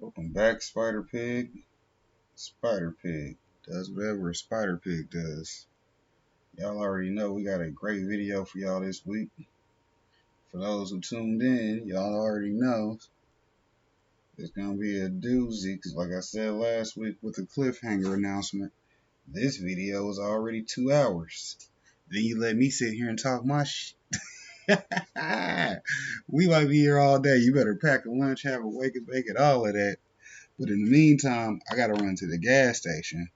Welcome back, Spider Pig. Spider Pig does whatever a Spider Pig does. Y'all already know we got a great video for y'all this week. For those who tuned in, y'all already know it's gonna be a doozy. Cause like I said last week with the cliffhanger announcement, this video is already 2 hours. Then you let me sit here and talk my shit. We might be here all day. You better pack a lunch, have a wake and bake it, all of that. But in the meantime, I gotta run to the gas station.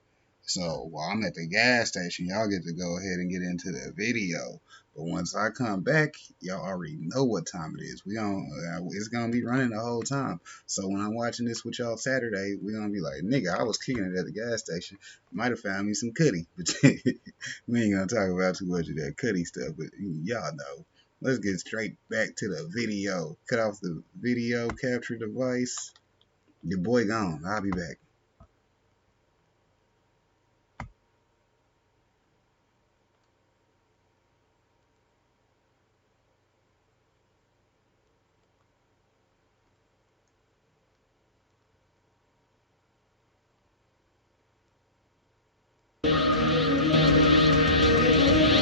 So while I'm at the gas station, y'all get to go ahead and get into the video. But once I come back, y'all already know what time it is. It's gonna be running the whole time. So when I'm watching this with y'all Saturday, we're gonna be like, nigga, I was kicking it at the gas station. Might have found me some cutty, but we ain't gonna talk about too much of that cutty stuff. But y'all know. Let's get straight back to the video. Cut off the video capture device. Your boy gone. I'll be back.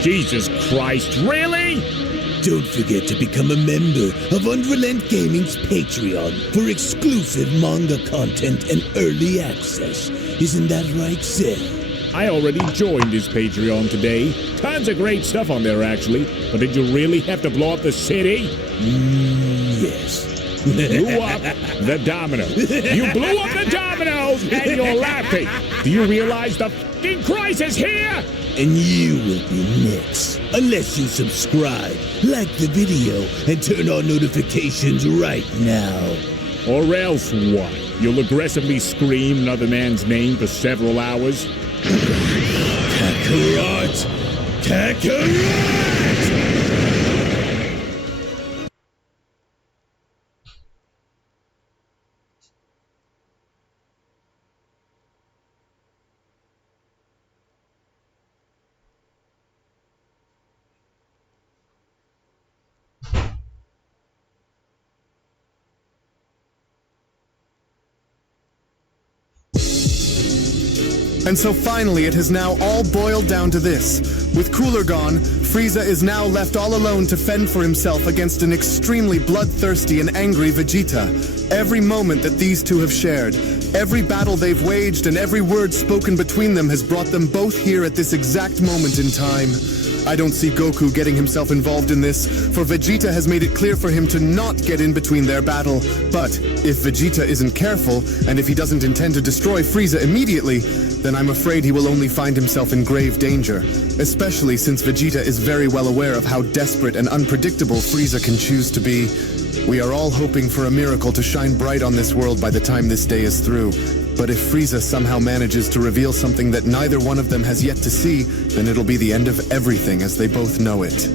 Jesus Christ, really? Don't forget to become a member of Unrelent Gaming's Patreon for exclusive manga content and early access. Isn't that right, Seth? I already joined his Patreon today. Tons of great stuff on there, actually. But did you really have to blow up the city? Yes. Blew up the domino. You blew up the dominoes and you're laughing. Do you realize the f***ing crisis here? And you will be next, unless you subscribe, like the video, and turn on notifications right now. Or else what? You'll aggressively scream another man's name for several hours? Kakarot! Kakarot! And so finally it has now all boiled down to this. With Cooler gone, Freesia is now left all alone to fend for himself against an extremely bloodthirsty and angry Vegeta. Every moment that these two have shared, every battle they've waged, and every word spoken between them has brought them both here at this exact moment in time. I don't see Goku getting himself involved in this, for Vegeta has made it clear for him to not get in between their battle. But if Vegeta isn't careful, and if he doesn't intend to destroy Freesia immediately, then I'm afraid he will only find himself in grave danger, especially since Vegeta is very well aware of how desperate and unpredictable Freesia can choose to be. We are all hoping for a miracle to shine bright on this world by the time this day is through. But if Freesia somehow manages to reveal something that neither one of them has yet to see, then it'll be the end of everything as they both know it.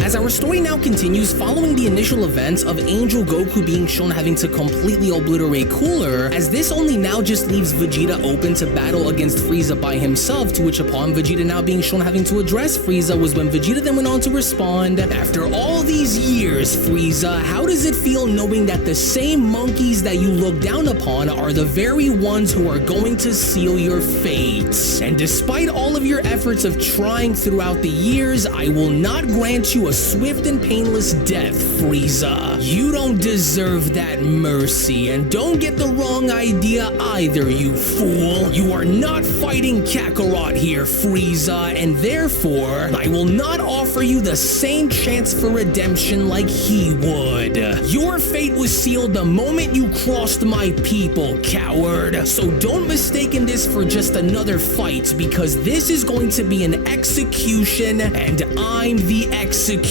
As our story now continues, following the initial events of Angel Goku being shown having to completely obliterate Cooler, as this only now just leaves Vegeta open to battle against Frieza by himself, to which upon Vegeta now being shown having to address Frieza was when Vegeta then went on to respond, "After all these years, Frieza, how does it feel knowing that the same monkeys that you look down upon are the very ones who are going to seal your fates? And despite all of your efforts of trying throughout the years, I will not grant you a swift and painless death, Frieza. You don't deserve that mercy, and don't get the wrong idea either, you fool. You are not fighting Kakarot here, Frieza, and therefore, I will not offer you the same chance for redemption like he would. Your fate was sealed the moment you crossed my people, coward. So don't mistake this for just another fight, because this is going to be an execution, and I'm the executioner,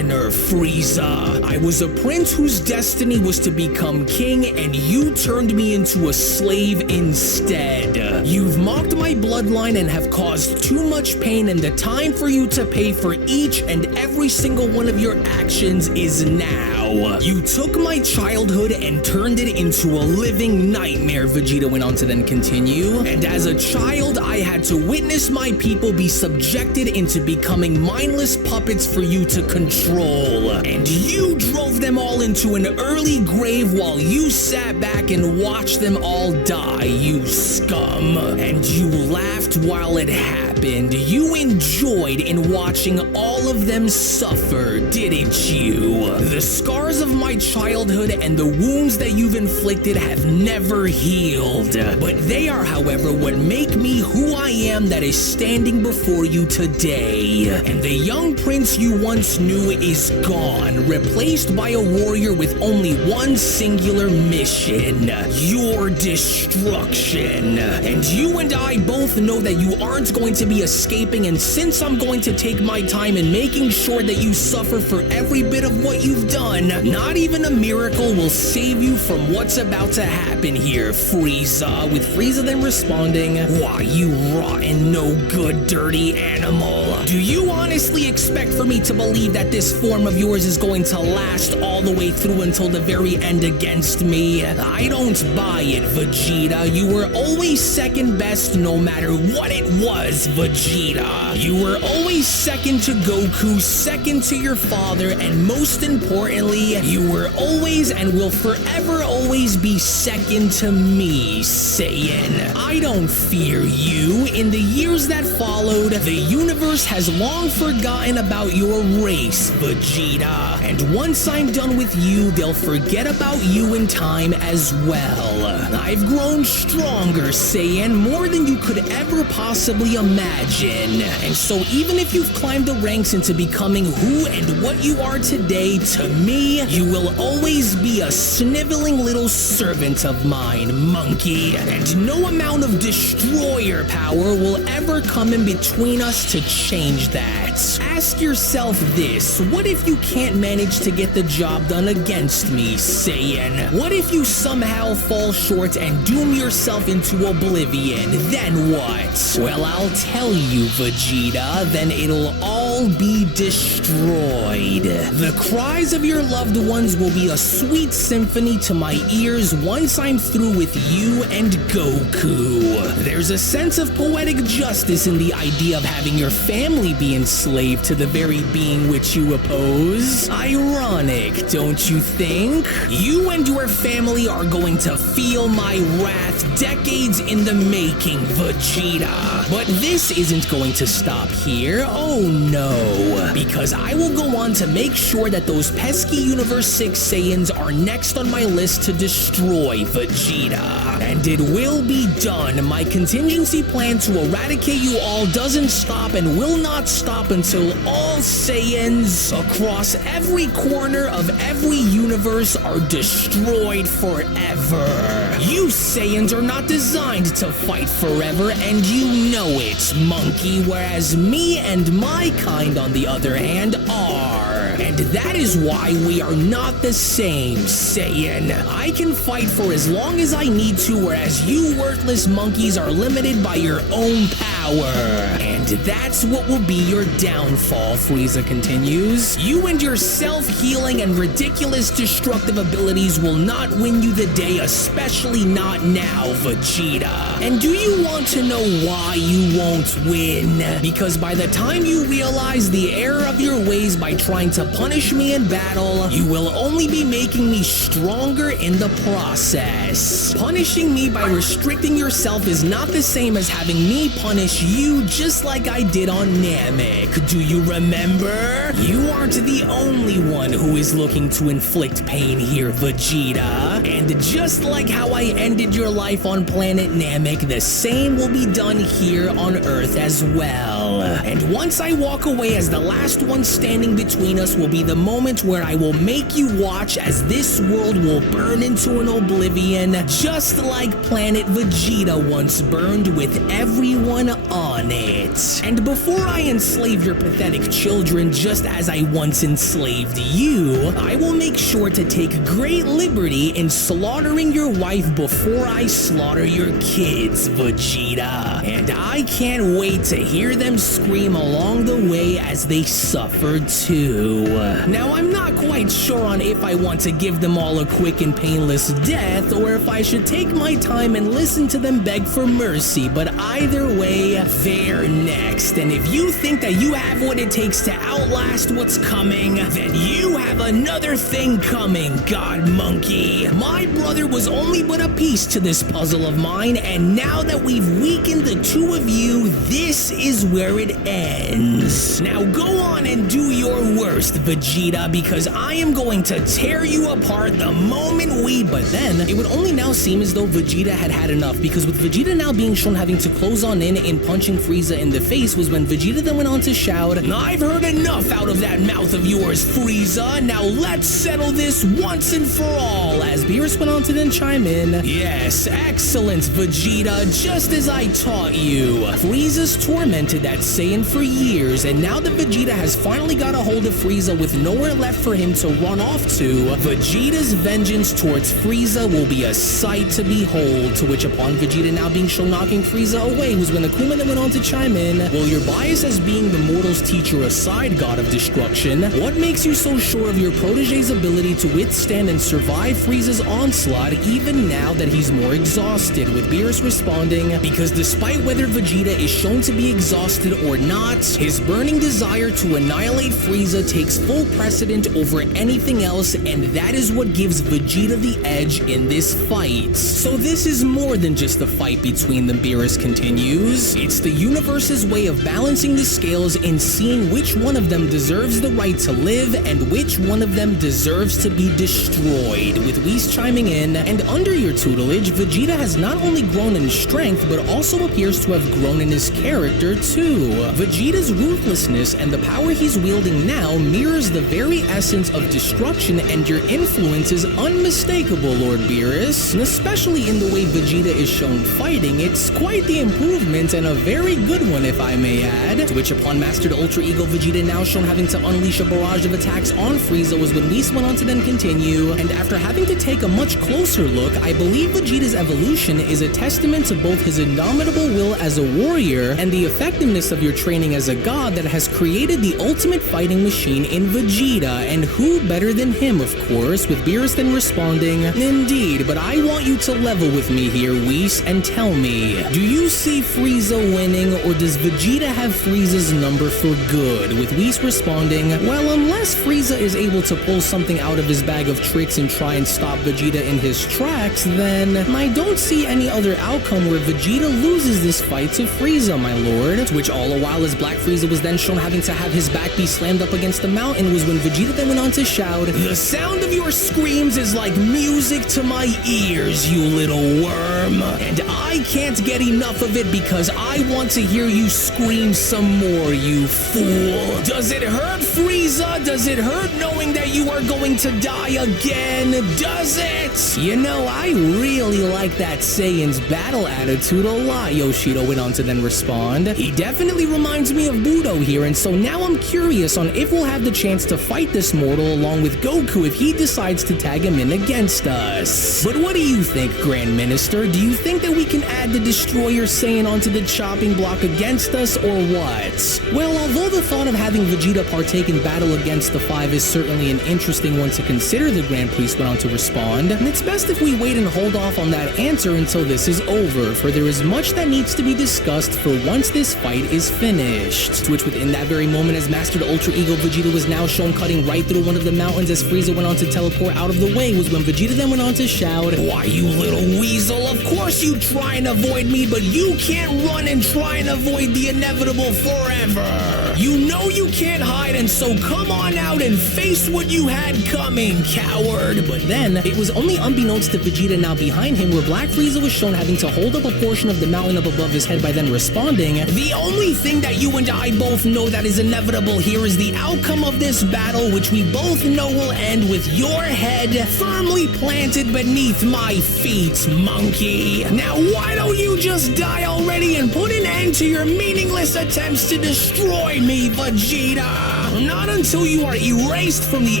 Frieza. I was a prince whose destiny was to become king, and you turned me into a slave instead. You've mocked my bloodline and have caused too much pain, and the time for you to pay for each and every single one of your actions is now. You took my childhood and turned it into a living nightmare, Vegeta went on to then continue. And as a child, I had to witness my people be subjected into becoming mindless puppets for you to control. And you drove them all into an early grave while you sat back and watched them all die, you scum. And you laughed while it happened. You enjoyed in watching all of them suffer, didn't you? The scars of my childhood and the wounds that you've inflicted have never healed. But they are, however, what make me who I am that is standing before you today. And the young prince you once knew is gone, replaced by a warrior with only one singular mission: your destruction. And you and I both know that you aren't going to be escaping, and since I'm going to take my time in making sure that you suffer for every bit of what you've done, not even a miracle will save you from what's about to happen here, Freesia. With Freesia then responding, "Why, you rotten, no good, dirty animal. Do you honestly expect for me to believe that this form of yours is going to last all the way through until the very end against me? I don't buy it, Vegeta. You were always second best no matter what it was, Vegeta. You were always second to Goku, second to your father, and most importantly, you were always and will forever always be second to me, Saiyan. I don't fear you. In the years that followed, the universe has long forgotten about your race, Vegeta. And once I'm done with you, they'll forget about you in time as well. I've grown stronger, Saiyan, more than you could ever possibly imagine. And so even if you've climbed the ranks into becoming who and what you are today, to me, you will always be a sniveling little servant of mine, monkey. And no amount of destroyer power will ever come in between us to change that. Ask yourself this: what if you can't manage to get the job done against me, Saiyan? What if you somehow fall short and doom yourself into oblivion? Then what? Well, I'll tell you, Vegeta, then it'll all be destroyed. The cries of your loved ones will be a sweet symphony to my ears once I'm through with you and Goku. There's a sense of poetic justice in the idea of having your family be enslaved to the very being which you oppose. Ironic, don't you think? You and your family are going to feel my wrath decades in the making, Vegeta. But this isn't going to stop here. Oh no. Because I will go on to make sure that those pesky Universe 6 Saiyans are next on my list to destroy Vegeta. And it will be done. My contingency plan to eradicate you all doesn't stop and will not stop until all Saiyans across every corner of every universe are destroyed forever. You Saiyans are not designed to fight forever, and you know it, monkey, whereas me and my kind, on the other hand, are. And that is why we are not the same, Saiyan. I can fight for as long as I need to, whereas you worthless monkeys are limited by your own power. And that's what will be your downfall, Frieza continues. You and your self-healing and ridiculous destructive abilities will not win you the day, especially not now, Vegeta. And do you want to know why you won't win? Because by the time you realize the error of your ways by trying to punish me in battle, you will only be making me stronger in the process. Punishing me by restricting yourself is not the same as having me punish you, just like I did on Namek. Do you remember? You aren't the only one who is looking to inflict pain here, Vegeta. And just like how I ended your life on planet Namek, the same will be done here on Earth as well. well. And once I walk away as the last one standing between us will be the moment where I will make you watch as this world will burn into an oblivion, just like planet Vegeta once burned with everyone on it. And before I enslave your pathetic children just as I once enslaved you, I will make sure to take great liberty in slaughtering your wife before I slaughter your kids, Vegeta. And I can't wait to hear them scream along the way as they suffer too. Now, I'm not quite sure on if I want to give them all a quick and painless death, or if I should take my time and listen to them beg for mercy, but either way, they're next. And if you think that you have what it takes to outlast what's coming, then you have another thing coming, God Monkey. My brother was only but a piece to this puzzle of mine, and now that we've weakened the two of you, this is where it ends. Now go on and do your worst, Vegeta, because I am going to tear you apart the moment But then, it would only now seem as though Vegeta had had enough, because with Vegeta now being shown having to close on in and punching Frieza in the face was when Vegeta then went on to shout, "I've heard enough out of that mouth of yours, Frieza. Now let's settle this once and for all," as Beerus went on to then chime in, "Yes, excellent, Vegeta, just as I taught you." Frieza's tormented that Saiyan for years, and now that Vegeta has finally got a hold of Frieza with nowhere left for him to run off to, Vegeta's vengeance towards Frieza will be a sight to behold, to which upon Vegeta now being shown knocking Frieza away was when Akuma then went on to chime in, "Well, your bias as being the mortal's teacher aside, God of Destruction, what makes you so sure of your protege's ability to withstand and survive Frieza's onslaught even now that he's more exhausted?" With Beerus responding, "Because despite whether Vegeta is shown to be exhausted or not, his burning desire to annihilate Frieza takes full precedent over anything else, and that is what gives Vegeta the edge in this fight. So this is more than just a fight between them," Beerus continues. "It's the universe's way of balancing the scales in seeing which one of them deserves the right to live and which one of them deserves to be destroyed." With Whis chiming in, "And under your tutelage, Vegeta has not only grown in strength, but also appears to have grown in his character too. Vegeta's ruthlessness and the power he's wielding now mirrors the very essence of destruction, and your influence is unmistakable, Lord Beerus. And especially in the way Vegeta is shown fighting, it's quite the improvement, and a very good one, if I may add." To which upon Mastered Ultra Ego Vegeta now shown having to unleash a barrage of attacks on Frieza was when Whis went on to then continue, "And after having to take a much closer look, I believe Vegeta's evolution is a testament to both his indomitable will as a warrior and the effectiveness of your training as a god that has created the ultimate fighting machine in Vegeta, and who better than him, of course," with Beerus then responding, "Indeed, but I want you to level with me here, Whis, and tell me, do you see Frieza winning, or does Vegeta have Frieza's number for good?" With Whis responding, "Well, unless Frieza is able to pull something out of his bag of tricks and try and stop Vegeta in his tracks, then I don't see any other outcome where Vegeta loses this fight to Frieza, my lord." To which all the while as Black Frieza was then shown having to have his back be slammed up against the mountain was when Vegeta then went on to shout, "The sound of your screams is like music to my ears, you little worm. And I can't get enough of it because I want to hear you scream some more, you fool. Does it hurt, Frieza? Does it hurt knowing that you are going to die again? Does it?" "You know, I really like that Saiyan's battle attitude a lot," Yoshida went on to then respond. "He definitely reminds me of Budo here, and so now I'm curious on if we'll have the chance to fight this mortal along with Goku if he decides to tag him in against us. But what do you think, Grand Minister? Do you think that we can add the Destroyer Saiyan onto the chopping block against us, or what?" Well, although the thought of having Vegeta partake in battle against the Five is certainly an interesting one to consider, the Grand Priest went on to respond, "And it's best if we wait and hold off on that answer until this is over, for there is much that needs to be discussed for once this fight is finished." To which within that very moment, as Mastered Ultra Ego Vegeta was now shown cutting right through one of the mountains as Frieza went on to teleport out of the way was when Vegeta then went on to shout, "Why, you little weasel, of course you try and avoid me, but you can't run and try and avoid the inevitable forever. You know you can't hide, and so come on out and face what you had coming, coward." But then, it was only unbeknownst to Vegeta now behind him where Black Frieza was shown having to hold up a portion of the mountain up above his head by then responding, "The only thing that you and I both know that is inevitable here is the outcome of this battle, which we both know will end with your head firmly planted beneath my feet, monkey. Now why don't you just die already and put an end to your meaningless attempts to destroy me, Vegeta? Not until you are erased from the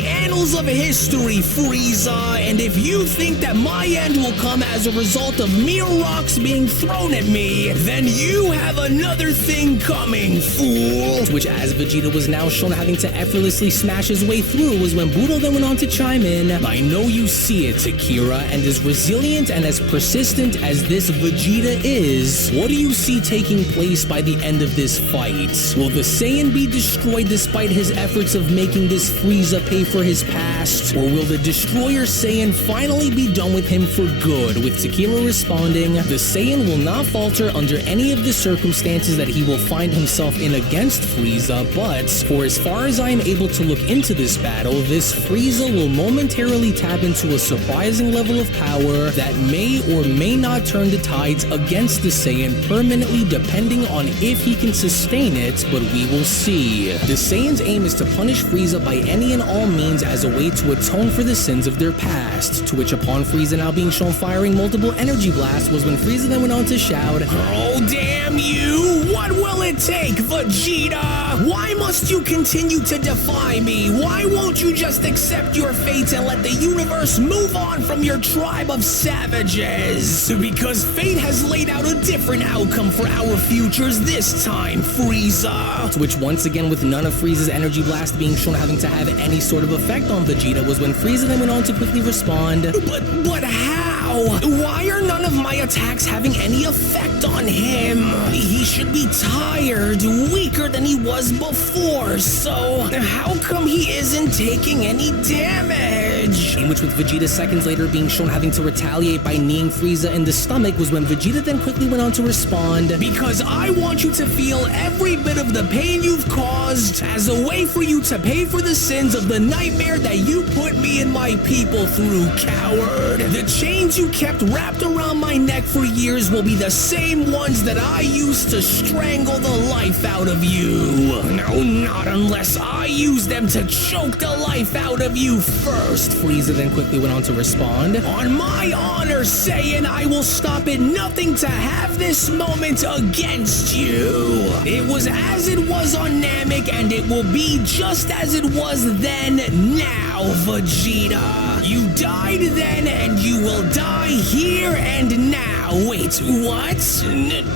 annals of history, Frieza, and if you think that my end will come as a result of mere rocks being thrown at me, then you have another thing coming, fool." To which, as Vegeta was now shown having to effortlessly smash his way through, was when Budo then went on to chime in, "I know you see it, Akira, and as resilient and as persistent as this Vegeta is, what do you see taking place by the end of this fight? Will the Saiyan be destroyed despite his efforts of making this Frieza pay for his past? Or will the Destroyer Saiyan finally be done with him for good?" With Takira responding, "The Saiyan will not falter under any of the circumstances that he will find himself in against Frieza, but for as far as I am able to look into this battle, this Frieza will momentarily tap into a surprising level of power that may or may not turn the tides against the Saiyan permanently depending on if he can sustain it, but we will see. The Saiyan's aim is to punish Frieza by any and all means as a way to atone for the sins of their past." To which, upon Frieza now being shown firing multiple energy blasts, was when Frieza then went on to shout, "Oh damn you! What will it take, Vegeta? Why must you continue to defy me? Why won't you just accept your fate and let the universe move on from your tribe of savages? Because fate has laid out a different outcome for our futures this time, Frieza." To which, once again, with none of Frieza's energy blast being shown having to have any sort of effect on Vegeta, was when Frieza then went on to quickly respond, But how? Why are none of my attacks having any effect on him? He should be tired, weaker than he was before, so how come he isn't taking any damage?" In which, with Vegeta seconds later being shown having to retaliate by kneeing Frieza in the stomach, was when Vegeta then quickly went on to respond, "Because I want you to feel every bit of the pain you've caused as a way for you to pay for the sins of the nightmare that you put me and my people through, coward. The chains you kept wrapped around my neck for years will be the same ones that I used to strangle the life out of you. No, not unless I use them to choke the life out of you first." Frieza then quickly went on to respond, "On my honor, Saiyan, I will stop at nothing to have this moment against you. It was as it was on Namek, and it will be just as it was then now, Vegeta. You died then, and you will die here and now. Wait, what?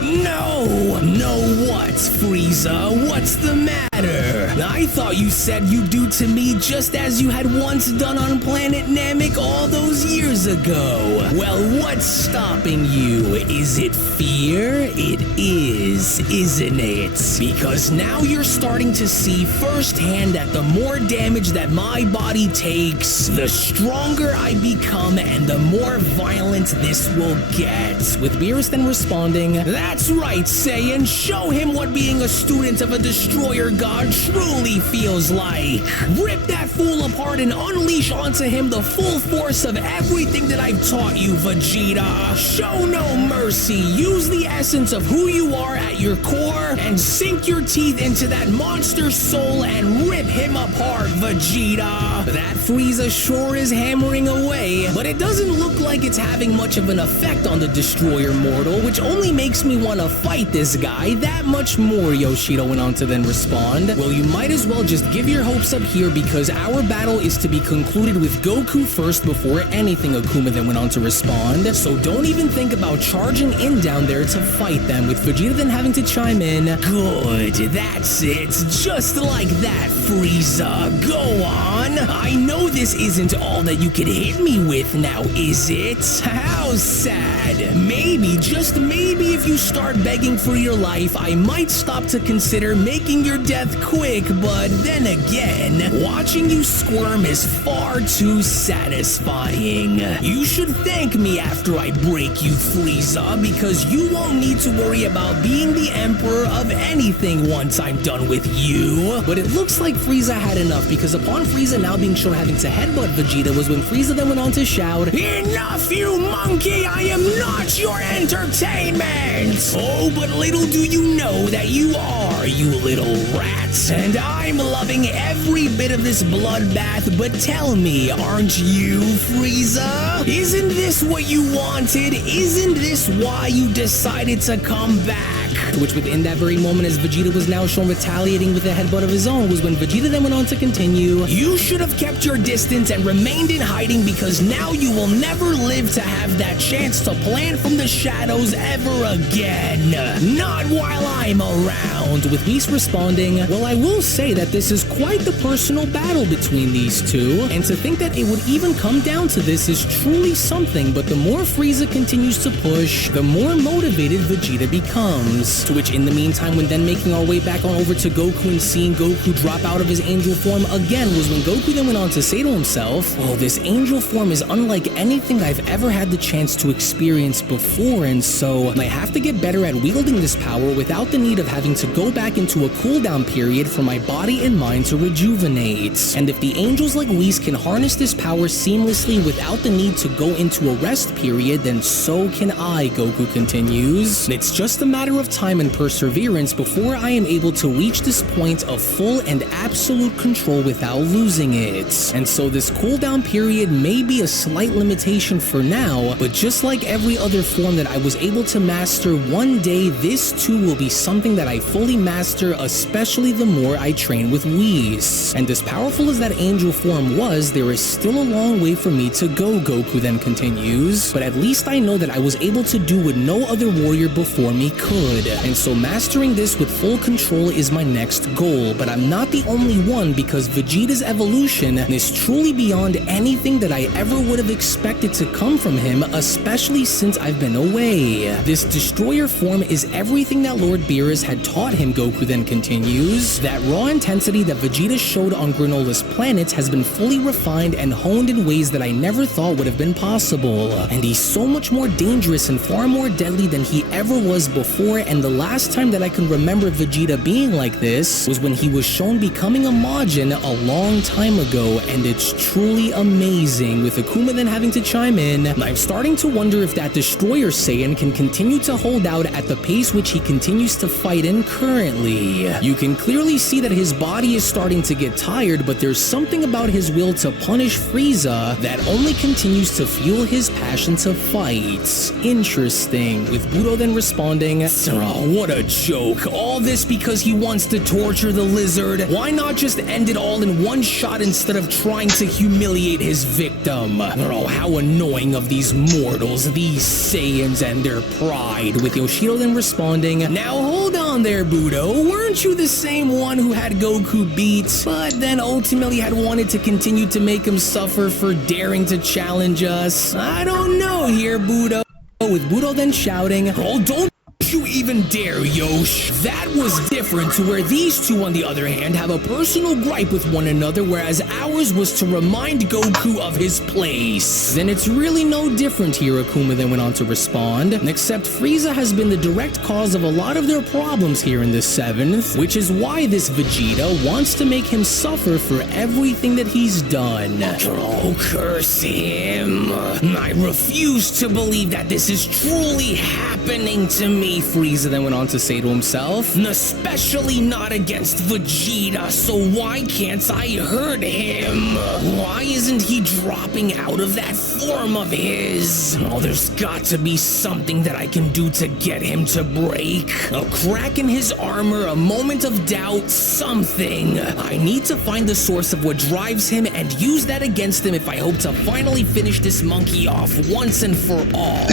No. No what, Frieza? What's the matter? I thought you said you'd do to me just as you had once done on planet Namek all those years ago. Well, what's stopping you? Is it fear? It is, isn't it? Because now you're starting to see firsthand that the more damage that my body takes, the stronger I become and the more violent this will get." With Beerus then responding, "That's right, Saiyan. Show him what being a student of a destroyer god truly feels like. Rip that fool apart and unleash onto him the full force of everything that I've taught you, Vegeta. Show no mercy. Use the essence of who you are at your core and sink your teeth into that monster's soul and rip him apart, Vegeta." That Frieza sure is hammering away, but it doesn't look like it's having much of an effect on the Destroyer mortal, which only makes me want to fight this guy that much more, Yoshida went on to then respond. "Well, you might as well just give your hopes up here because our battle is to be concluded with Goku first before anything, Akuma then went on to respond. So don't even think about charging in down there to fight them, with Vegeta then having to chime in. Good, that's it. Just like that, Frieza. Go on. I know this isn't all that you could hit me with now, is it? How sad. Maybe, just maybe, if you start begging for your life, I might stop to consider making your death quick, but then again, watching you squirm is far too satisfying. You should thank me after I break you, Frieza, because you won't need to worry about being the emperor of anything once I'm done with you. But it looks like Frieza had enough, because upon Frieza now being shown having to headbutt Vegeta was when Frieza then went on to shout, "Enough, you monkey! I am not your entertainment! Oh, but little do you know that you are, you little rats, and I'm loving every bit of this bloodbath, but tell me, aren't you, Frieza? Isn't this what you wanted? Isn't this why you decided to come back?" To which within that very moment, as Vegeta was now shown retaliating with a headbutt of his own, was when Vegeta then went on to continue, "You should have kept your distance and remained in hiding, because now you will never live to have that chance to plan from the shadows ever again. Not while I'm around." With Whis responding, "Well, I will say that this is quite the personal battle between these two, and to think that it would even come down to this is truly something, but the more Frieza continues to push, the more motivated Vegeta becomes." To which in the meantime, when then making our way back on over to Goku and seeing Goku drop out of his angel form again, was when Goku then went on to say to himself, "Oh, this angel form is unlike anything I've ever had the chance to experience before, and so I have to get better at wielding this power without the need of having to go back into a cooldown period for my body and mind to rejuvenate. And if the angels like Whis can harness this power seamlessly without the need to go into a rest period, then so can I," Goku continues. "It's just a matter of time and perseverance before I am able to reach this point of full and absolute control without losing it. And so this cooldown period may be a slight limitation for now, but just like every other form that I was able to master, one day this too will be something that I fully master, especially the more I train with Whis. And as powerful as that angel form was, there is still a long way for me to go," Goku then continues. "But at least I know that I was able to do what no other warrior before me could. And so mastering this with full control is my next goal, but I'm not the only one, because Vegeta's evolution is truly beyond anything that I ever would have expected to come from him, especially since I've been away. This destroyer form is everything that Lord Beerus had taught him," Goku then continues. "That raw intensity that Vegeta showed on Granola's planets has been fully refined and honed in ways that I never thought would have been possible. And he's so much more dangerous and far more deadly than he ever was before, and the last time that I can remember Vegeta being like this was when he was shown becoming a Majin a long time ago, and it's truly amazing," with Akuma then having to chime in, "I'm starting to wonder if that Destroyer Saiyan can continue to hold out at the pace which he continues to fight in currently. You can clearly see that his body is starting to get tired, but there's something about his will to punish Frieza that only continues to fuel his passion to fight. Interesting," with Budo then responding, "Oh, what a joke. All this because he wants to torture the lizard. Why not just end it all in one shot instead of trying to humiliate his victim? Oh, how annoying of these mortals, these Saiyans and their pride," with Yoshido then responding, "Now hold on there, Budo. Weren't you the same one who had Goku beat, but then ultimately had wanted to continue to make him suffer for daring to challenge us? I don't know here, Budo." With Budo then shouting, "Oh, don't you even dare, Yosh. That was different, to where these two, on the other hand, have a personal gripe with one another, whereas ours was to remind Goku of his place." "Then it's really no different here," Akuma then went on to respond, "except Frieza has been the direct cause of a lot of their problems here in the 7th, which is why this Vegeta wants to make him suffer for everything that he's done." "Oh, curse him. I refuse to believe that this is truly happening to me, Frieza. Frieza then went on to say to himself, especially not against Vegeta, so why can't I hurt him? Why isn't he dropping out of that form of his? Oh, there's got to be something that I can do to get him to break. A crack in his armor, a moment of doubt, something. I need to find the source of what drives him and use that against him if I hope to finally finish this monkey off once and for all.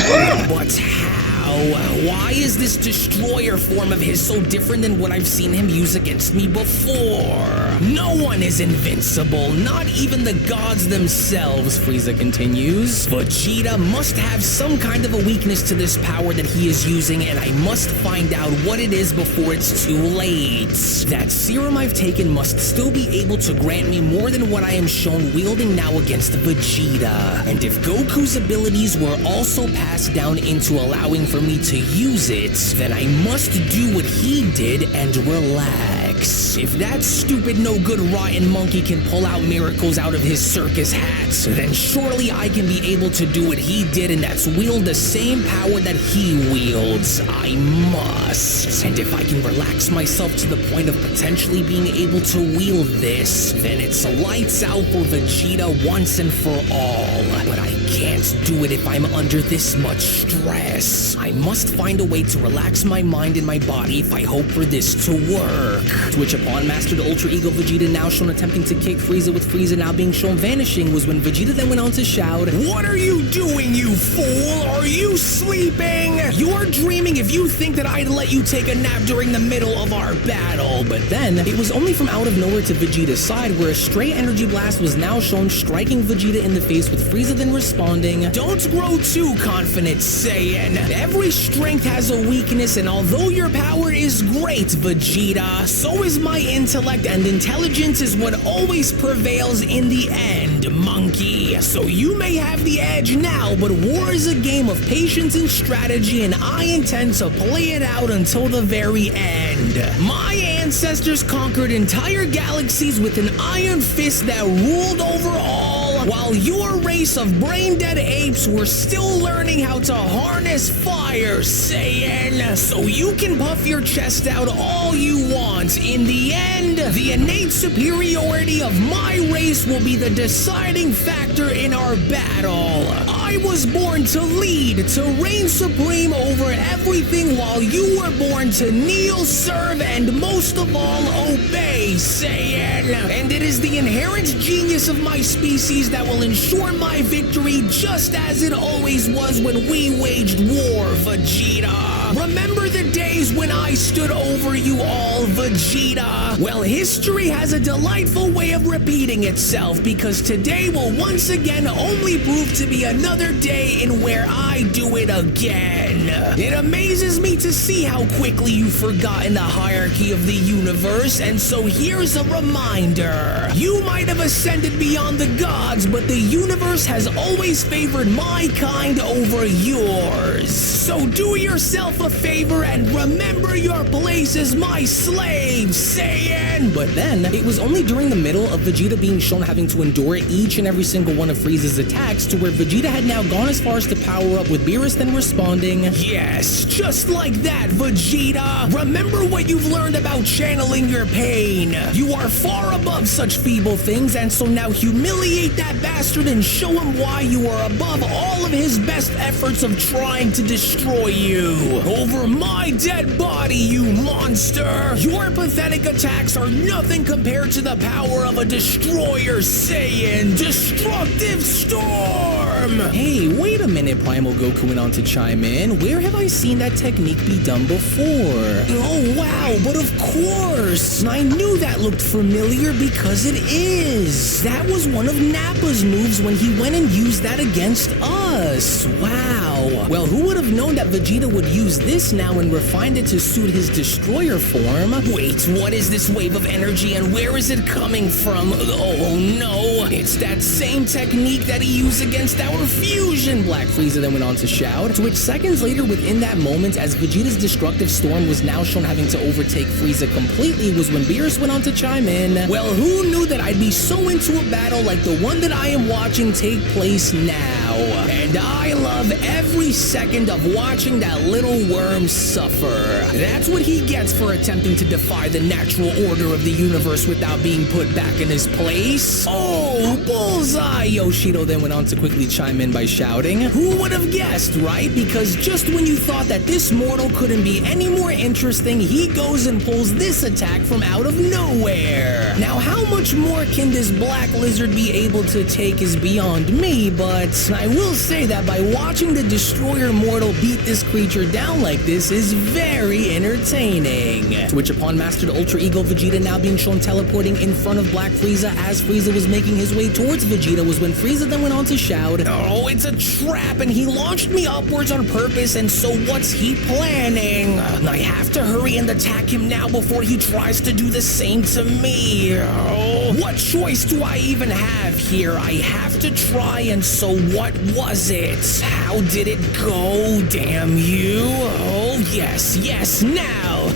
But how? Why is this destroyer form of his so different than what I've seen him use against me before? No one is invincible, not even the gods themselves, Frieza continues. Vegeta must have some kind of a weakness to this power that he is using, and I must find out what it is before it's too late. That serum I've taken must still be able to grant me more than what I am shown wielding now against Vegeta. And if Goku's abilities were also passed down into allowing for me to use it, then I must do what he did and relax. If that stupid no-good rotten monkey can pull out miracles out of his circus hats, then surely I can be able to do what he did, and that's wield the same power that he wields. I must. And if I can relax myself to the point of potentially being able to wield this, then it's lights out for Vegeta once and for all. But I can't do it if I'm under this much stress. I must find a way to relax my mind and my body if I hope for this to work. To which upon mastered Ultra Ego Vegeta now shown attempting to kick Frieza with Frieza now being shown vanishing was when Vegeta then went on to shout, "What are you doing, you fool? Are you sleeping? You're dreaming if you think that I'd let you take a nap during the middle of our battle." But then, it was only from out of nowhere to Vegeta's side where a stray energy blast was now shown striking Vegeta in the face with Frieza then responding, "Don't grow too confident, Saiyan. Every strength has a weakness, and although your power is great, Vegeta, so is my intellect, and intelligence is what always prevails in the end, monkey. So you may have the edge now, but war is a game of patience and strategy, and I intend to play it out until the very end. My ancestors conquered entire galaxies with an iron fist that ruled over all, while your race of brain-dead apes were still learning how to harness fire, Saiyan. So you can puff your chest out all you want. In the end, the innate superiority of my race will be the deciding factor in our battle. I was born to lead, to reign supreme over everything, while you were born to kneel, serve, and most of all, obey, Saiyan. And it is the inherent genius of my species that will ensure my victory, just as it always was when we waged war, Vegeta. Remember the days when I stood over you all, Vegeta? Well, history has a delightful way of repeating itself, because today will once again only prove to be another day in where I do it again. It amazes me to see how quickly you've forgotten the hierarchy of the universe, and so here's a reminder. You might have ascended beyond the gods, but the universe has always favored my kind over yours. So do yourself a favor and remember your place as my slave, Saiyan. But then, it was only during the middle of Vegeta being shown having to endure each and every single one of Frieza's attacks to where Vegeta had now gone as far as to power up with Beerus then responding, "Yes, just like that, Vegeta. Remember what you've learned about channeling your pain. You are far above such feeble things, and so now humiliate that bastard and show him why you are above all of his best efforts of trying to destroy you. Over my dead body, you monster. Your pathetic attacks are nothing compared to the power of a destroyer, Saiyan. Destructive Storm." Hey, wait a minute, Primal Goku went on to chime in. Where have I seen that technique be done before? Oh, wow, but of course. I knew that looked familiar because it is. That was one of Nappa's moves when he went and used that against us. Wow. Well, who would have known that Vegeta would use this now and refined it to suit his destroyer form? Wait, what is this wave of energy and where is it coming from? Oh no, it's that same technique that he used against our power fusion, Black Frieza then went on to shout, to which seconds later within that moment, as Vegeta's destructive storm was now shown having to overtake Frieza completely, was when Beerus went on to chime in, well, who knew that I'd be so into a battle like the one that I am watching take place now? And I love every second of watching that little worm suffer. That's what he gets for attempting to defy the natural order of the universe without being put back in his place. Oh, bullseye! Yoshido then went on to quickly chime in by shouting, who would have guessed, right? Because just when you thought that this mortal couldn't be any more interesting, he goes and pulls this attack from out of nowhere. Now, how much more can this black lizard be able to take is beyond me, but I will say that by watching the Destroyer mortal beat this creature down like this is very entertaining. To which upon Mastered Ultra Ego Vegeta now being shown teleporting in front of Black Frieza as Frieza was making his way towards Vegeta was when Frieza then went on to shout, oh, it's a trap and he launched me upwards on purpose, and so what's he planning? I have to hurry and attack him now before he tries to do the same to me. Oh, what choice do I even have here? I have to try, and so what was it? How did it go? Damn you. Oh, yes, now.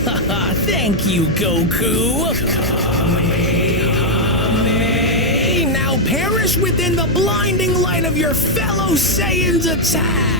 Thank you, Goku. Now perish within the blinding light of your fellow Saiyans' attack.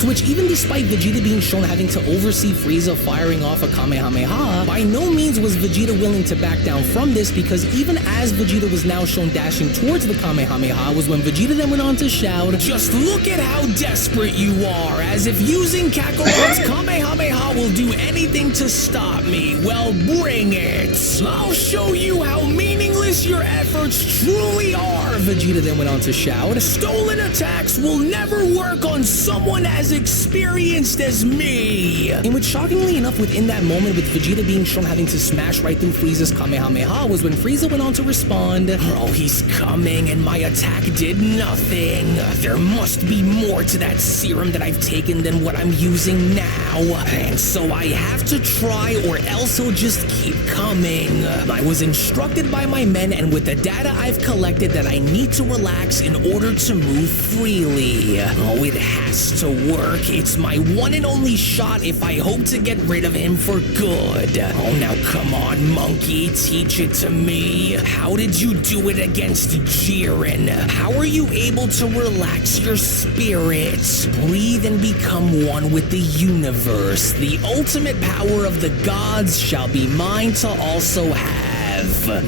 To which even despite Vegeta being shown having to oversee Frieza firing off a Kamehameha, by no means was Vegeta willing to back down from this, because even as Vegeta was now shown dashing towards the Kamehameha was when Vegeta then went on to shout, just look at how desperate you are, as if using Kakarot's Kamehameha will do anything to stop me. Well, bring it. I'll show you how meaningless your efforts truly are, Vegeta then went on to shout. Stolen attacks will never work on someone as experienced as me. In which, shockingly enough, within that moment with Vegeta being shown having to smash right through Frieza's Kamehameha was when Frieza went on to respond, oh, he's coming and my attack did nothing. There must be more to that serum that I've taken than what I'm using now, and so I have to try or else he'll just keep coming. I was instructed by my men and with the data I've collected that I need to relax in order to move freely. Oh, it has to work. It's my one and only shot if I hope to get rid of him for good. Oh, now come on, monkey, teach it to me. How did you do it against Jiren? How are you able to relax your spirits? Breathe and become one with the universe. The ultimate power of the gods shall be mine to also have.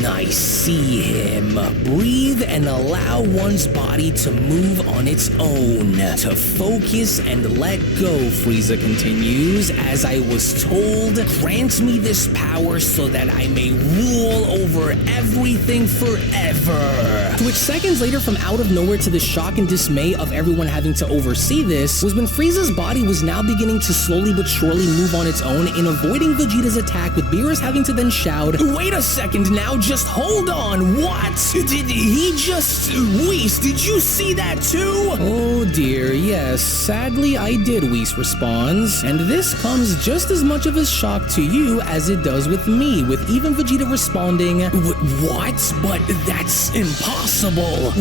I see him. Breathe and allow one's body to move on its own. To focus and let go, Frieza continues. As I was told, grant me this power so that I may rule over everything forever. To which seconds later, from out of nowhere to the shock and dismay of everyone having to oversee this, was when Frieza's body was now beginning to slowly but surely move on its own in avoiding Vegeta's attack, with Beerus having to then shout, wait a second now, just hold on, what? Did he just... Whis, did you see that too? Oh dear, yes, sadly I did, Whis responds, and this comes just as much of a shock to you as it does with me, with even Vegeta responding, what? But that's impossible.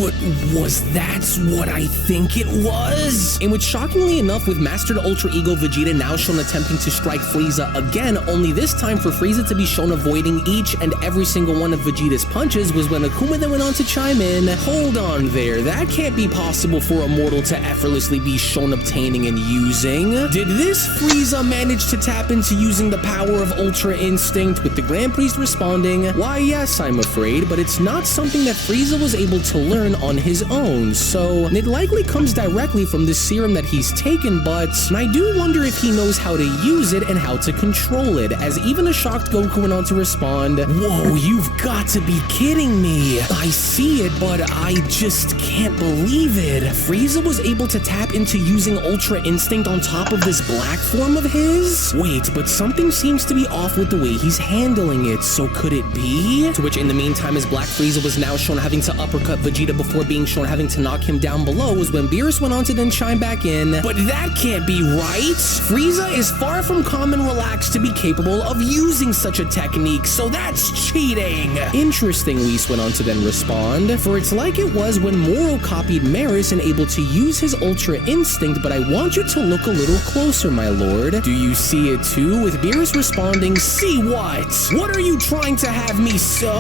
Was that what I think it was? In which, shockingly enough, with Mastered Ultra Ego Vegeta now shown attempting to strike Frieza again, only this time for Frieza to be shown avoiding each and every single one of Vegeta's punches, was when Akuma then went on to chime in, hold on there, that can't be possible for a mortal to effortlessly be shown obtaining and using. Did this Frieza manage to tap into using the power of Ultra Instinct, with the Grand Priest responding, why yes, I'm afraid, but it's not something that Frieza was able to learn on his own, so it likely comes directly from the serum that he's taken, but I do wonder if he knows how to use it and how to control it, as even a shocked Goku went on to respond, whoa, you've got to be kidding me. I see it, but I just can't believe it. Frieza was able to tap into using Ultra Instinct on top of this black form of his? Wait, but something seems to be off with the way he's handling it, so could it be? To which in the meantime, as Black Frieza was now shown having to uppercut Vegeta before being shown having to knock him down below, was when Beerus went on to then chime back in, but that can't be right. Frieza is far from calm and relaxed to be capable of using such a technique, so that's cheating. beating. Interesting, Whis went on to then respond, for it's like it was when Moro copied Maris and able to use his Ultra Instinct, but I want you to look a little closer, my lord. Do you see it too? With Beerus responding, see what? What are you trying to have me so?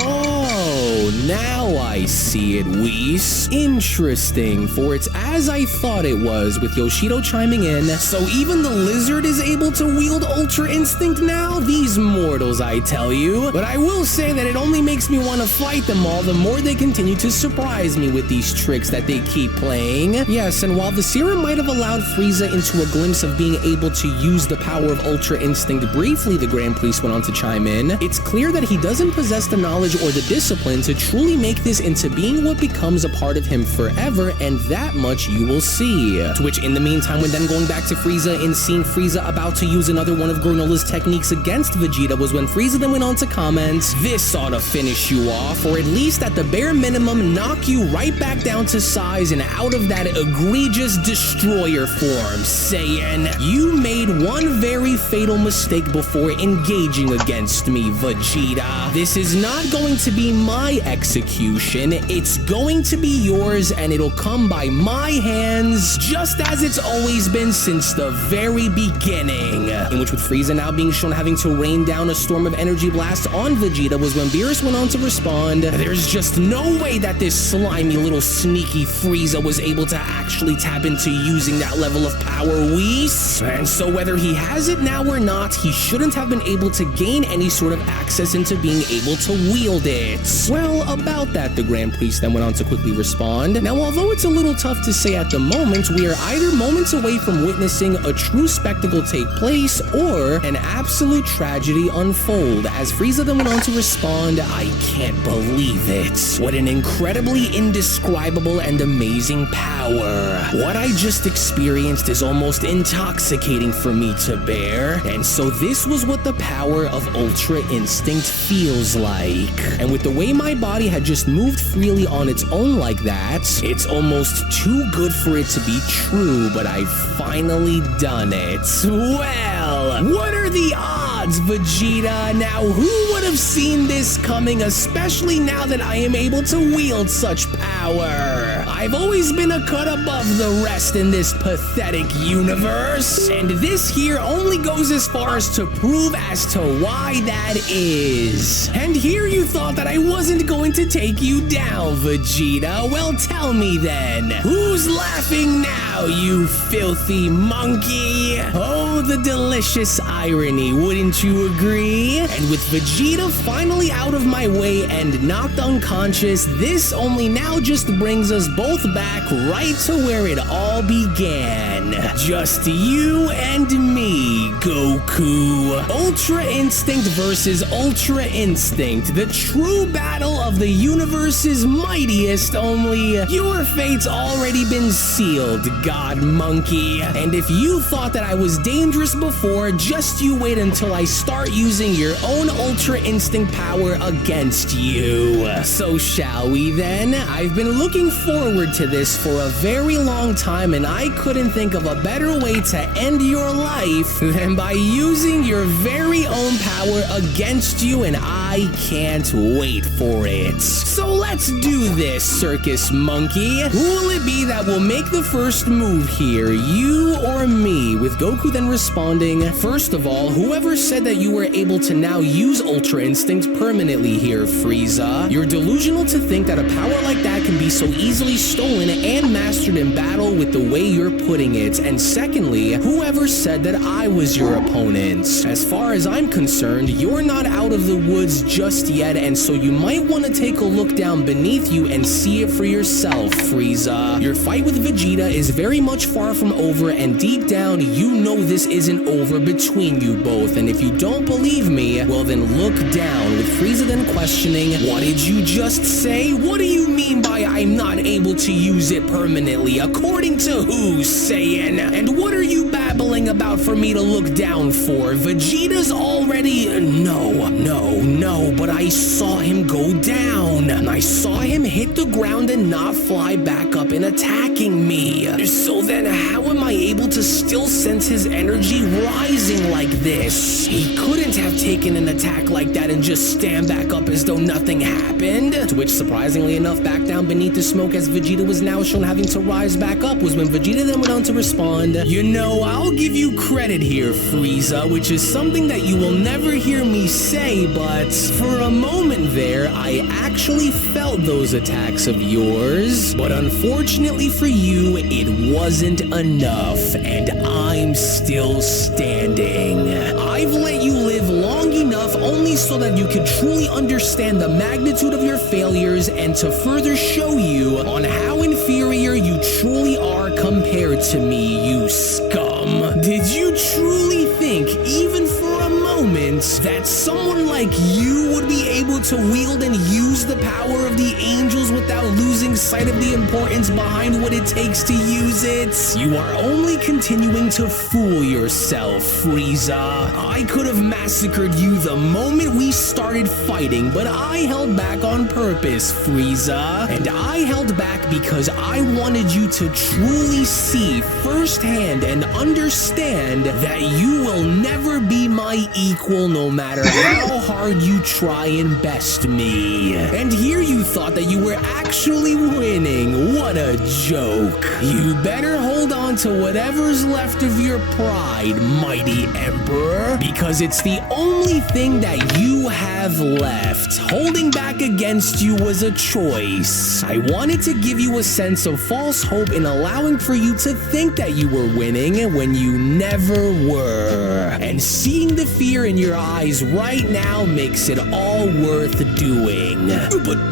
Now I see it, Whis. Interesting, for it's as I thought it was, with Yoshido chiming in, so even the lizard is able to wield Ultra Instinct now? These mortals, I tell you. But I will say that it only makes me want to fight them all the more they continue to surprise me with these tricks that they keep playing. Yes, and while the serum might have allowed Frieza into a glimpse of being able to use the power of Ultra Instinct briefly, the Grand Priest went on to chime in, it's clear that he doesn't possess the knowledge or the discipline to truly make this into being what becomes a part of him forever, and that much you will see. To which, in the meantime, when then going back to Frieza and seeing Frieza about to use another one of Granola's techniques against Vegeta was when Frieza then went on to comment, this ought to finish you off, or at least at the bare minimum knock you right back down to size and out of that egregious destroyer form, Saiyan. You made one very fatal mistake before engaging against me, Vegeta. This is not going to be my execution, it's going to be yours, and it'll come by my hands, just as it's always been since the very beginning. In which, with Frieza now being shown having to rain down a storm of energy blasts on Vegeta, was when Beerus went on to respond, there's just no way that this slimy little sneaky Frieza was able to actually tap into using that level of power, Whis. And so whether he has it now or not, he shouldn't have been able to gain any sort of access into being able to wield it. Well, about that, the Grand Priest then went on to quickly respond. Now, although it's a little tough to say at the moment, we are either moments away from witnessing a true spectacle take place or an absolute tragedy unfold. As Frieza then went on to respond, I can't believe it. What an incredibly indescribable and amazing power. What I just experienced is almost intoxicating for me to bear. And so this was what the power of Ultra Instinct feels like. And with the way my body had just moved freely on its own like that, it's almost too good for it to be true, but I've finally done it. Well, what are the odds, Vegeta? Now, who would have seen this coming, especially now that I am able to wield such power? I've always been a cut above the rest in this pathetic universe, and this here only goes as far as to prove as to why that is. And here you thought that I wasn't going to take you down, Vegeta. Well, tell me then, who's laughing now, you filthy monkey? Oh, the delicious irony, wouldn't you agree? And with Vegeta finally out of my way and knocked unconscious, this only now just brings us both back right to where it all began. Just you and me, Goku. Ultra Instinct versus Ultra Instinct, the true battle of the universe's mightiest, only your fate's already been sealed, God Monkey. And if you thought that I was dangerous before, just you wait until I start using your own Ultra Instinct power against you. So shall we then? I've been looking forward to this for a very long time, and I couldn't think of a better way to end your life than by using your very own power against you, and I can't wait for it. So let's do this, circus monkey. Who will it be that will make the first move here, you or me? With Goku then responding, first of all, whoever said that you were able to now use Ultra Instinct permanently here, Frieza? You're delusional to think that a power like that can be so easily stolen and mastered in battle with the way you're putting it. And secondly, whoever said that I was your opponent? As far as I'm concerned, you're not out of the woods just yet, and so you might want to take a look down beneath you and see it for yourself, Frieza. Your fight with Vegeta is very much far from over, and deep down, you know this isn't over between you both. And if you don't believe me, well then look down, with Frieza then questioning, what did you just say? What do you mean by I'm not able to use it permanently? According to who, Saiyan? And what are you babbling about for me to look down for? Vegeta's already... No, but I saw him go down. I saw him hit the ground and not fly back up and attacking me. So then how am I able to still sense his energy rising like this? He couldn't have taken an attack like that and just stand back up as though nothing happened. To which, surprisingly enough, back down beneath the smoke as Vegeta was now shown having to rise back up was when Vegeta then went on to respond, "You know, I'll give you credit here, Frieza, which is something that you will never hear me say, but for a moment there, I actually felt those attacks of yours. But unfortunately for you, it wasn't enough, and I'm still standing. I've let you live long enough only so that you could truly understand the magnitude of your failures and to further show you on how inferior you truly are compared to me, you scum. Did you truly think, even for a moment, that someone like you would be able to wield and use the power of the angels without losing sight of the importance behind what it takes to use it? You are only continuing to fool yourself, Frieza. I could have massacred you the moment we started fighting, but I held back on purpose, Frieza. And I held back because I wanted you to truly see firsthand and understand that you will never be my equal no matter how hard you try and best me. And here you thought that you were actually winning. What a joke. You better hold on to whatever's left of your pride, mighty Emperor, because it's the only thing that you have left. Holding back against you was a choice. I wanted to give you a sense of false hope in allowing for you to think that you were winning when you never were. And seeing the fear in your eyes right now makes it all worth doing.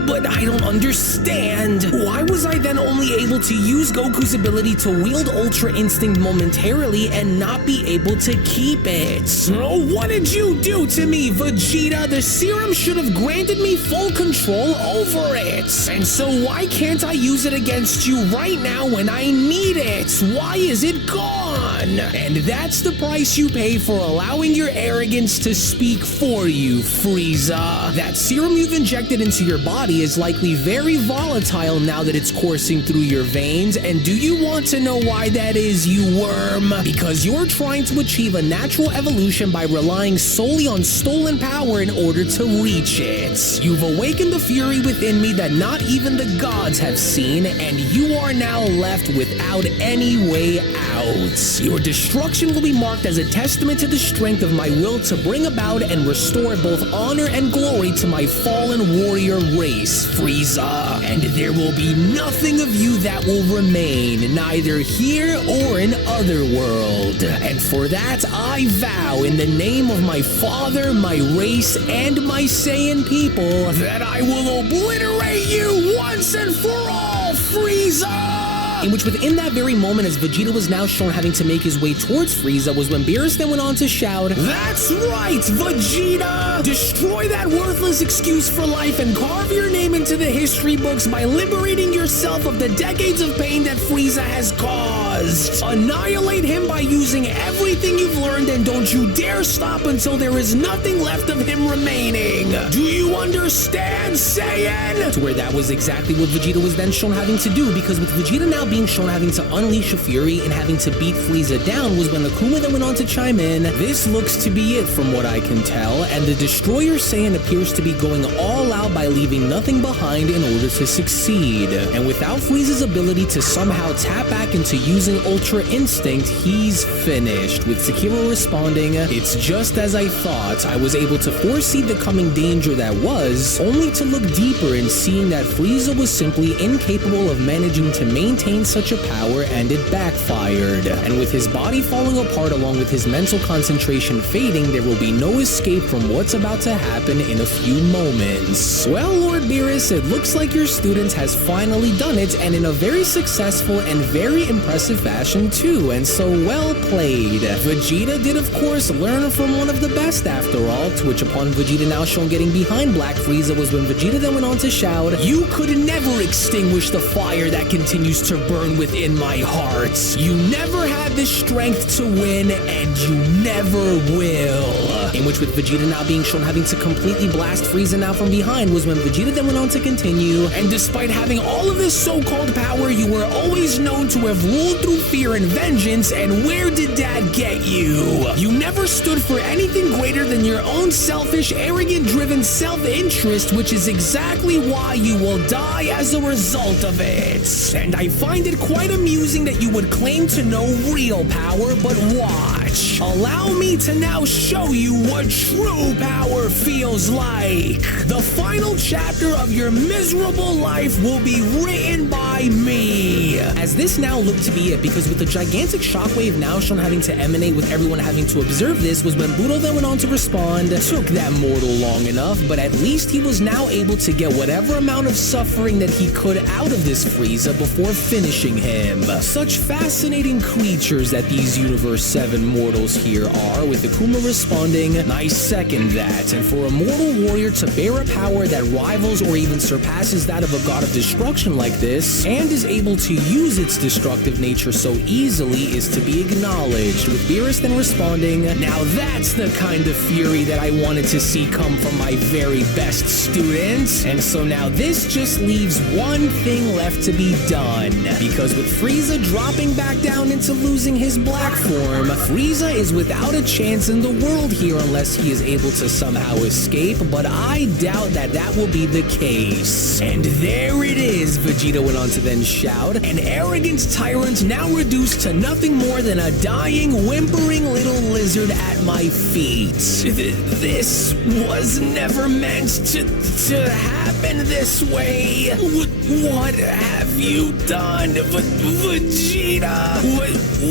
But I don't understand. Why was I then only able to use Goku's ability to wield Ultra Instinct momentarily and not be able to keep it? Oh, what did you do to me, Vegeta? The serum should have granted me full control over it. And so why can't I use it against you right now when I need it? Why is it gone? And that's the price you pay for allowing your arrogance to speak for you, Frieza. That serum you've injected into your body is likely very volatile now that it's coursing through your veins. And do you want to know why that is, you worm? Because you're trying to achieve a natural evolution by relying solely on stolen power in order to reach it. You've awakened the fury within me that not even the gods have seen, and you are now left without any way out. Your destruction will be marked as a testament to the strength of my will to bring about and restore both honor and glory to my fallen warrior race, Frieza. And there will be nothing of you that will remain, neither here or in Otherworld. And for that, I vow in the name of my father, my race, and my Saiyan people that I will obliterate you once and for all, Frieza! In which within that very moment, as Vegeta was now shown having to make his way towards Frieza, was when Beerus then went on to shout, "That's right, Vegeta! Destroy that worthless excuse for life and carve your name into the history books by liberating yourself of the decades of pain that Frieza has caused. Annihilate him by using everything you've learned, and don't you dare stop until there is nothing left of him remaining. Do you understand, Saiyan?" To where that was exactly what Vegeta was then shown having to do, because with Vegeta now being shown having to unleash a fury and having to beat Frieza down was when Akuma then went on to chime in, "This looks to be it from what I can tell, and the Destroyer Saiyan appears to be going all out by leaving nothing behind in order to succeed. And without Frieza's ability to somehow tap back into using Ultra Instinct, he's finished." With Sekiro responding, "It's just as I thought. I was able to foresee the coming danger that was, only to look deeper and seeing that Frieza was simply incapable of managing to maintain such a power, and it backfired. And with his body falling apart along with his mental concentration fading, there will be no escape from what's about to happen in a few moments. Well, Lord Beerus, it looks like your student has finally done it, and in a very successful and very impressive fashion too, and so well played. Vegeta did of course learn from one of the best after all, to which upon Vegeta now shown getting behind Black Frieza was when Vegeta then went on to shout, "You could never extinguish the fire that continues to burn within my heart. You never had the strength to win, and you never will. In which, with Vegeta now being shown having to completely blast Frieza now from behind, was when Vegeta then went on to continue, and despite having all of this so-called power, you were always known to have ruled through fear and vengeance, and where did that get you? You never stood for anything greater than your own selfish, arrogant-driven self-interest, which is exactly why you will die as a result of it. And I find it quite amusing that you would claim to know real power, but watch. Allow me to now show you what true power feels like. The final chapter of your miserable life will be written by me. As this now looked to be it, because with the gigantic shockwave now shown having to emanate with everyone having to observe this, was when Budo then went on to respond. Took that mortal long enough, but at least he was now able to get whatever amount of suffering that he could out of this Frieza before finishing him. Such fascinating creatures that these Universe 7 mortals here are, with Akuma responding, I second that, and for a mortal warrior to bear a power that rivals or even surpasses that of a god of destruction like this, and is able to use its destructive nature so easily, is to be acknowledged, with Beerus then responding, now that's the kind of fury that I wanted to see come from my very best student. And so now this just leaves one thing left to be done, because with Frieza dropping back down into losing his black form, Frieza is without a chance in the world here unless he is able to somehow escape, but I doubt that that will be the case. And there it is, Vegeta went on to then shout, an arrogant tyrant now reduced to nothing more than a dying, whimpering little lizard at my feet. This was never meant to happen this way. What have you done, Vegeta?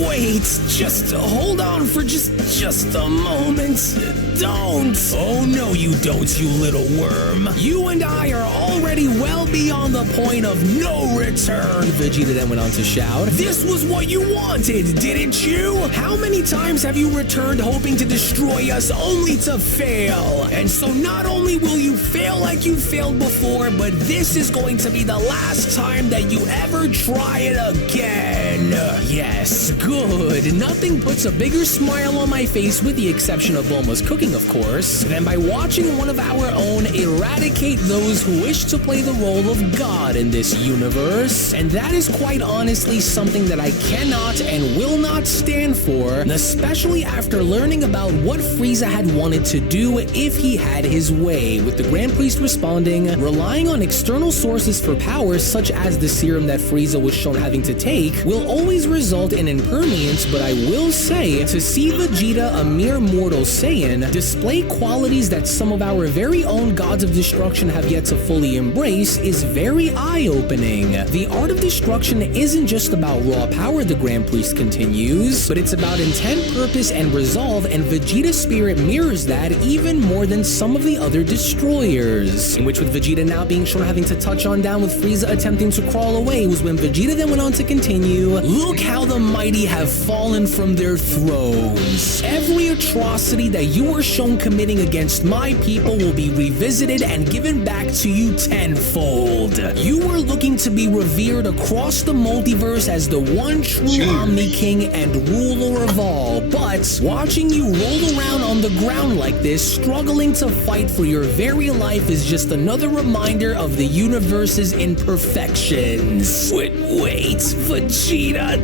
Wait, just hold on for just a moment. Don't. Oh no you don't, you little worm. You and I are already well beyond the point of no return, Vegeta then went on to shout. This was what you wanted, didn't you? How many times have you returned hoping to destroy us only to fail? And so not only will you fail like you failed before, but this is going to be the last time that you ever try it again. Yes, good. Nothing puts a bigger smile on my face, with the exception of Bulma's cooking, of course, than by watching one of our own eradicate those who wish to play the role of God in this universe. And that is quite honestly something that I cannot and will not stand for, especially after learning about what Frieza had wanted to do if he had his way, with the Grand Priest responding, relying on external sources for power such as the serum that Frieza was shown having to take will always result in impermanence, but I will say, to see Vegeta, a mere mortal Saiyan, display qualities that some of our very own gods of destruction have yet to fully embrace is very eye-opening. The art of destruction isn't just about raw power, the Grand Priest continues, but it's about intent, purpose, and resolve, and Vegeta's spirit mirrors that even more than some of the other destroyers. In which, with Vegeta now being shown having to touch on down with Frieza attempting to crawl away, was when Vegeta then went on to continue, look how the mighty have fallen from their thrones. Every atrocity that you were shown committing against my people will be revisited and given back to you tenfold. You were looking to be revered across the multiverse as the one true Omni King and ruler of all, but watching you roll around on the ground like this, struggling to fight for your very life, is just another reminder of the universe's imperfections. Wait, Vegeta,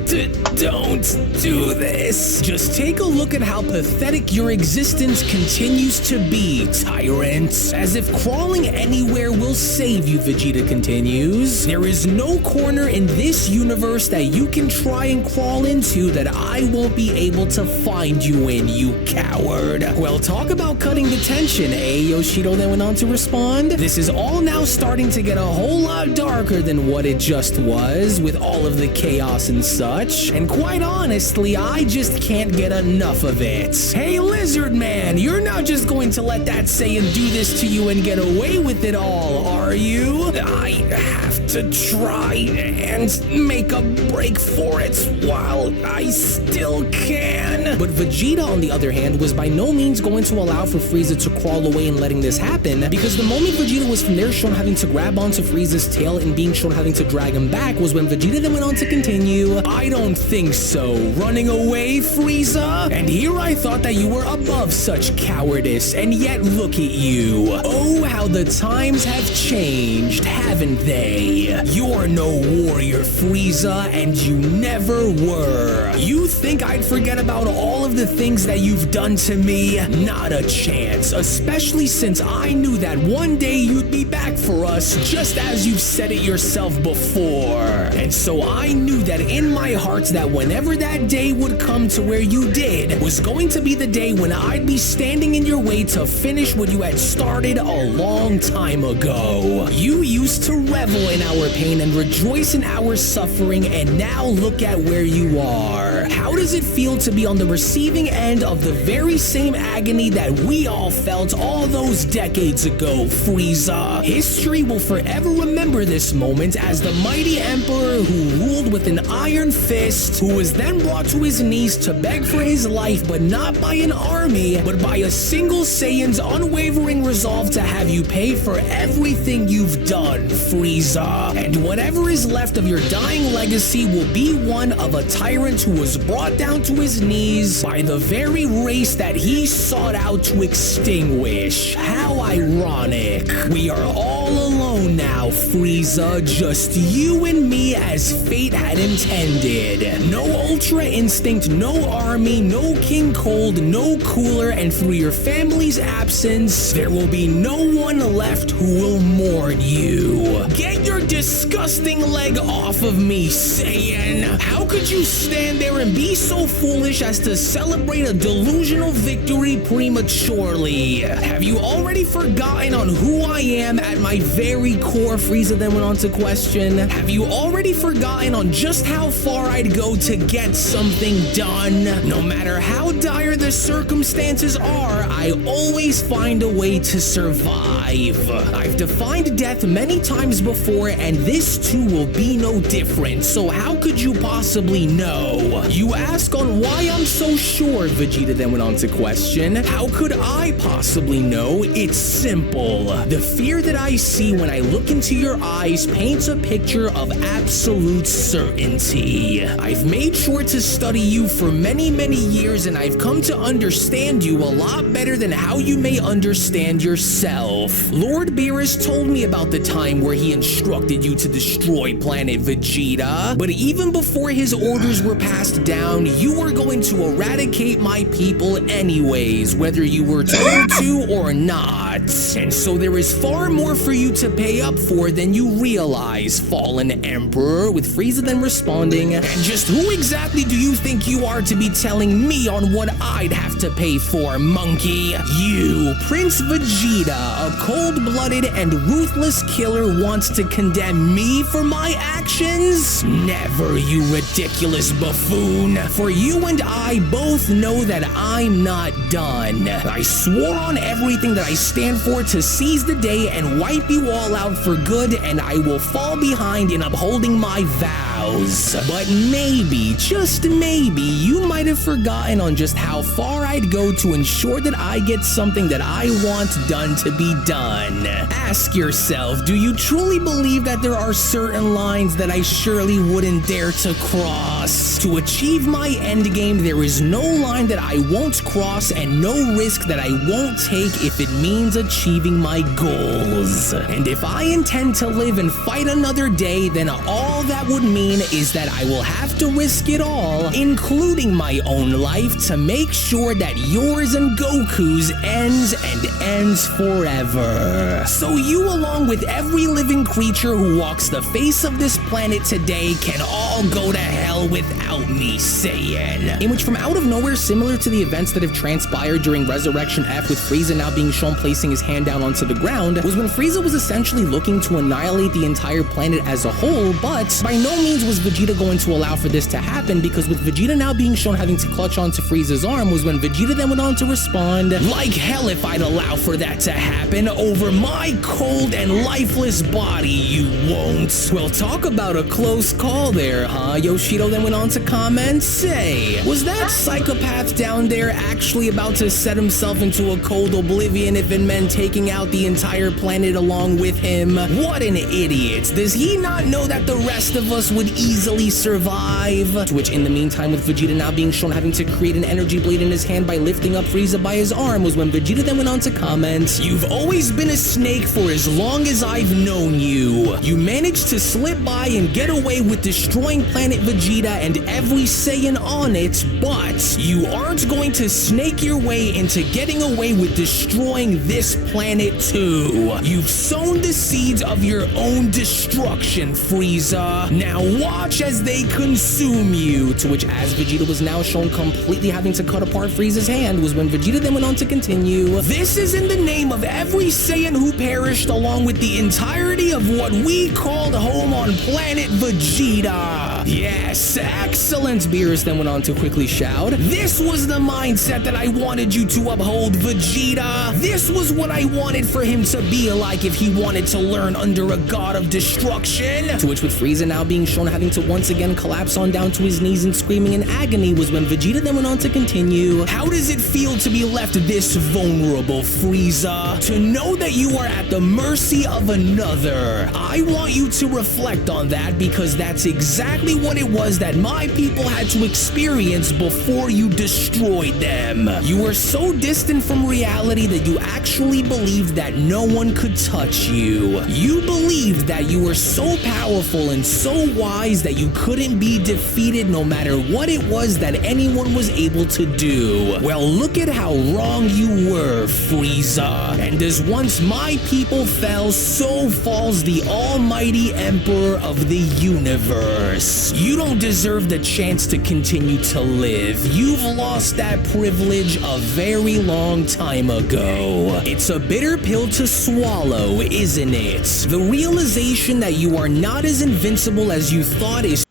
don't do this. Just take a look at how pathetic your existence continues to be, tyrant. As if crawling anywhere will save you, Vegeta continues. There is no corner in this universe that you can try and crawl into that I won't be able to find you in, you coward. Well, talk about cutting the tension, eh? Yoshido then went on to respond. This is all now starting to get a whole lot darker than what it just was, with all of the chaos boss and such, and quite honestly, I just can't get enough of it. Hey, Lizard Man, you're not just going to let that Saiyan do this to you and get away with it all, are you? I have to try and make a break for it while I still can. But Vegeta, on the other hand, was by no means going to allow for Frieza to crawl away and letting this happen, because the moment Vegeta was from there shown having to grab onto Frieza's tail and being shown having to drag him back was when Vegeta then went on to continue, I don't think so. Running away, Frieza? And here I thought that you were above such cowardice, and yet look at you. Oh, how the times have changed, haven't they? You're no warrior, Frieza, and you never were. You think I'd forget about all of the things that you've done to me? Not a chance, especially since I knew that one day you'd be back for us, just as you've said it yourself before. And so I knew that in my heart that whenever that day would come to where you did, was going to be the day when I'd be standing in your way to finish what you had started a long time ago. You used to revel in our pain and rejoice in our suffering, and now look at where you are. How does it feel to be on the receiving end of the very same agony that we all felt all those decades ago, Frieza? History will forever remember this moment as the mighty emperor who ruled with an iron fist, who was then brought to his knees to beg for his life, but not by an army, but by a single Saiyan's unwavering resolve to have you pay for everything you've done, Frieza. And whatever is left of your dying legacy will be one of a tyrant who was brought down to his knees by the very race that he sought out to extinguish. How ironic. We are all alone now, Frieza, just you and me as fate had intended. No Ultra Instinct, no army, no King Cold, no Cooler, and through your family's absence, there will be no one left who will mourn you. Get your disgusting leg off of me, Saiyan. How could you stand there and be so foolish as to celebrate a delusional victory prematurely? Have you already forgotten on who I am at my very core, Frieza then went on to question. Have you already forgotten on just how far I'd go to get something done? No matter how dire the circumstances are, I always find a way to survive. I've defined death many times before, and this too will be no different, so how could you possibly know? You ask on why I'm so sure, Vegeta then went on to question. How could I possibly know? It's simple. The fear that I see when I look into your eyes paints a picture of absolute certainty. I've made sure to study you for many, many years, and I've come to understand you a lot better than how you may understand yourself. Lord Beerus told me about the time where he instructed you to destroy planet Vegeta, but even before his orders were passed down, you were going to eradicate my people anyways, whether you were told to or not. And so there is far more for you to pay up for than you realize, Fallen Emperor, with Frieza then responding, and just who exactly do you think you are to be telling me on what I'd have to pay for, monkey? You, Prince Vegeta, a cold-blooded and ruthless killer, wants to condemn me for my actions? Never, you ridiculous buffoon. For you and I both know that I'm not done. I swore on everything that I stand for to seize the day and wipe you all out for good, and I will fall behind in upholding my vows. But maybe, just maybe, you might have forgotten on just how far I'd go to ensure that I get something that I want done to be done. Ask yourself, do you truly believe that there are certain lines that I surely wouldn't dare to cross? To achieve my endgame, there is no line that I won't cross and no risk that I won't take if it means achieving my goals. And if I intend to live and fight another day, then all that would mean is that I will have to risk it all, including my own life, to make sure that yours and Goku's ends forever. So you, along with every living creature who walks the face of this planet today, can all go to hell without me, Saiyan. In which, from out of nowhere, similar to the events that have transpired during Resurrection F, with Frieza now being shown placing his hand down onto the ground, was when Frieza was essentially looking to annihilate the entire planet as a whole, but by no means was Vegeta going to allow for this to happen, because with Vegeta now being shown having to clutch onto Frieza's arm was when Vegeta then went on to respond, "Like hell if I'd allow for that to happen over my cold and lifeless body, you won't." Well, talk about a close call there, huh? Yoshido then went on to comment, "Say, was that psychopath down there actually about to set himself into a cold oblivion if it meant taking out the entire planet along with him? What an idiot. Does he not know that the rest of us would easily survive?" To which, in the meantime, with Vegeta now being shown having to create an energy blade in his hand by lifting up Frieza by his arm, was when Vegeta then went on to comment, "You've always been a snake for as long as I've known you. You managed to slip by and get away with destroying planet Vegeta and every Saiyan on it, but you aren't going to snake your way into getting away with destroying this planet too. You've sown the seeds of your own destruction, Frieza. Now watch as they consume you." To which, as Vegeta was now shown completely having to cut apart Frieza's hand, was when Vegeta then went on to continue, "This is in the name of every Saiyan who perished along with the entirety of what we called home on planet Vegeta." Yes, excellent, Beerus then went on to quickly shout, "This was the mindset that I wanted you to uphold, Vegeta. This was what I wanted for him to be like if he wanted to learn under a god of destruction." To which, with Frieza now being shown having to once again collapse on down to his knees and screaming in agony, was when Vegeta then went on to continue, "How does it feel to be left this vulnerable, Frieza? To know that you are at the mercy of another? I want you to reflect on that, because that's exactly what it was that my people had to experience before you destroyed them. You were so distant from reality that you actually believed that no one could touch you. You believed that you were so powerful and so wise that you couldn't be defeated no matter what it was that anyone was able to do. Well, look at how wrong you were, Frieza. And as once my people fell, so falls the almighty Emperor of the universe. You don't deserve the chance to continue to live. You've lost that privilege a very long time ago. It's a bitter pill to swallow, isn't it? The realization that you are not as invincible as you thought is..."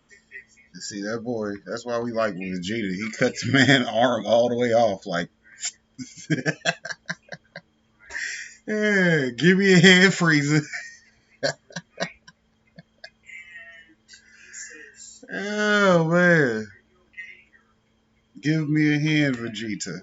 See, that boy, that's why we like Vegeta. He cuts the man's arm all the way off, like, "Yeah, give me a hand, Frieza." Oh, man. Give me a hand, Vegeta.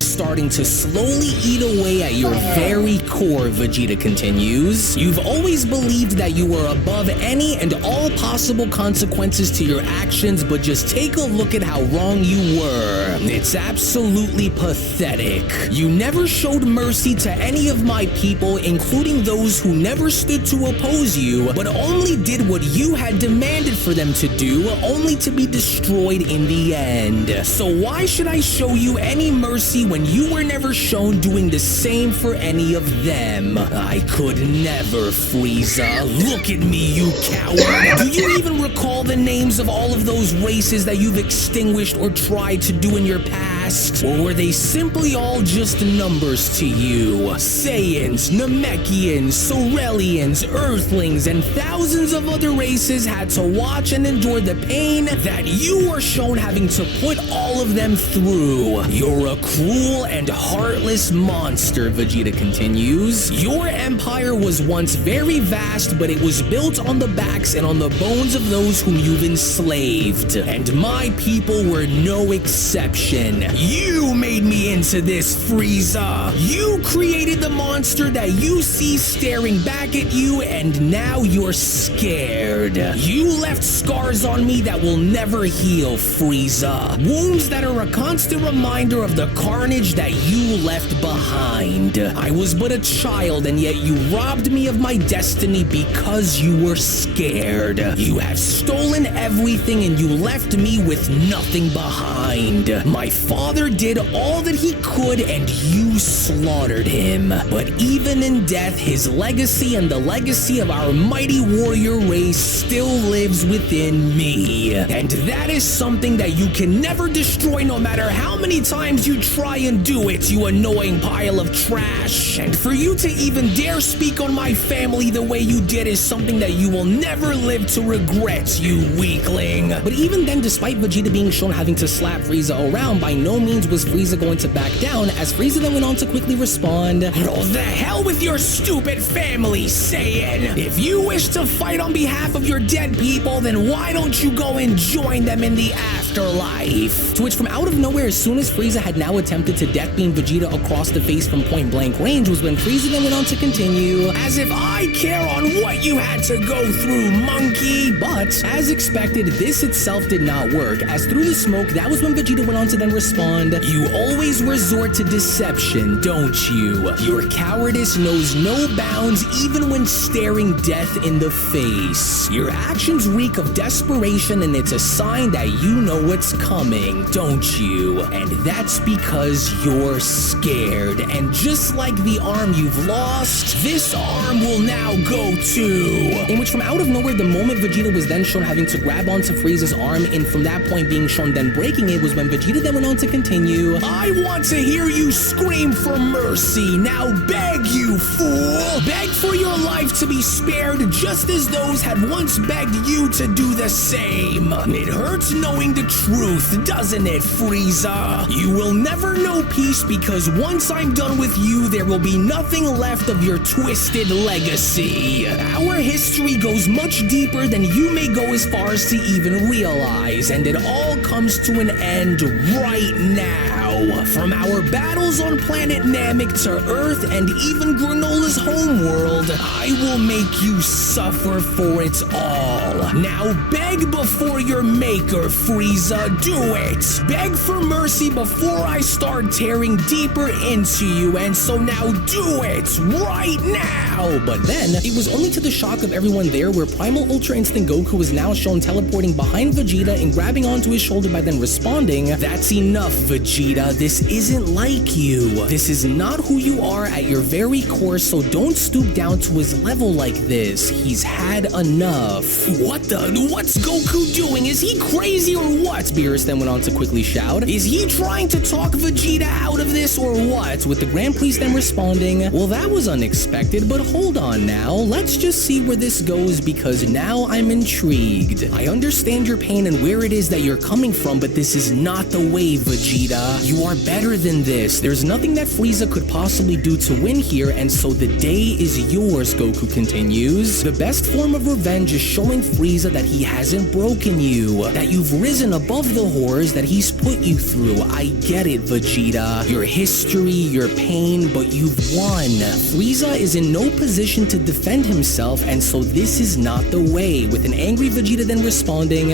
Starting to slowly eat away at your very core, Vegeta continues. "You've always believed that you were above any and all possible consequences to your actions, but just take a look at how wrong you were. It's absolutely pathetic. You never showed mercy to any of my people, including those who never stood to oppose you, but only did what you had demanded for them to do, only to be destroyed in the end. So why should I show you any mercy when you were never shown doing the same for any of them? I could never, Frieza. Look at me, you coward. Do you even recall the names of all of those races that you've extinguished or tried to do in your past? Or were they simply all just numbers to you? Saiyans, Namekians, Sorelians, Earthlings, and thousands of other races had to watch and endure the pain that you were shown having to put all of them through. You're a cruel and heartless monster, Vegeta continues. Your empire was once very vast, but it was built on the backs and on the bones of those whom you've enslaved. And my people were no exception. You made me into this, Frieza. You created the monster that you see staring back at you, and now you're scared. You left scars on me that will never heal, Frieza. Wounds that are a constant reminder of the carnage that you left behind. I was but a child, and yet you robbed me of my destiny because you were scared. You have stolen everything, and you left me with nothing behind. My father did all that he could, and you slaughtered him. But even in death, his legacy and the legacy of our mighty warrior race still lives within me. And that is something that you can never destroy, no matter how many times you try and then do it, you annoying pile of trash. And for you to even dare speak on my family the way you did is something that you will never live to regret, you weakling. But even then, despite Vegeta being shown having to slap Frieza around, by no means was Frieza going to back down, as Frieza then went on to quickly respond, "Oh, the hell with your stupid family, Saiyan! If you wish to fight on behalf of your dead people, then why don't you go and join them in the afterlife?" To which, from out of nowhere, as soon as Frieza had now attempted to death beam Vegeta across the face from point blank range, was when Frieza then went on to continue, "As if I care on what you had to go through, monkey!" But, as expected, this itself did not work, as through the smoke, that was when Vegeta went on to then respond, "You always resort to deception, don't you? Your cowardice knows no bounds even when staring death in the face. Your actions reek of desperation, and it's a sign that you know what's coming, don't you? And that's because you're scared. And just like the arm you've lost, this arm will now go too." In which, from out of nowhere, the moment Vegeta was then shown having to grab onto Frieza's arm, and from that point being shown then breaking it, was when Vegeta then went on to continue, "I want to hear you scream for mercy. Now beg, you fool! Beg for your life to be spared, just as those had once begged you to do the same. It hurts knowing the truth, doesn't it, Frieza? You will never know peace, because once I'm done with you, there will be nothing left of your twisted legacy. Our history goes much deeper than you may go as far as to even realize, and it all comes to an end right now. From our battles on planet Namek to Earth and even Granola's homeworld, I will make you suffer for it all. Now beg before your maker, Frieza, do it! Beg for mercy before I start tearing deeper into you, and so now do it, right now!" But then, it was only to the shock of everyone there where Primal Ultra Instinct Goku was now shown teleporting behind Vegeta and grabbing onto his shoulder by then responding, "That's enough, Vegeta. This isn't like you. This is not who you are at your very core, so don't stoop down to his level like this. He's had enough." What's Goku doing? Is he crazy or what? Beerus then went on to quickly shout. "Is he trying to talk Vegeta out of this or what?" With the Grand Priest then responding, "Well, that was unexpected, but hold on now. Let's just see where this goes, because now I'm intrigued. I understand your pain and where it is that you're coming from, but this is not the way, Vegeta. You are better than this. There's nothing that Frieza could possibly do to win here, and so the day is yours," Goku continues. "The best form of revenge is showing Frieza that he hasn't broken you, that you've risen above the horrors that he's put you through. I get it, Vegeta. Your history, your pain, but you've won. Frieza is in no position to defend himself, and so this is not the way." With an angry Vegeta then responding,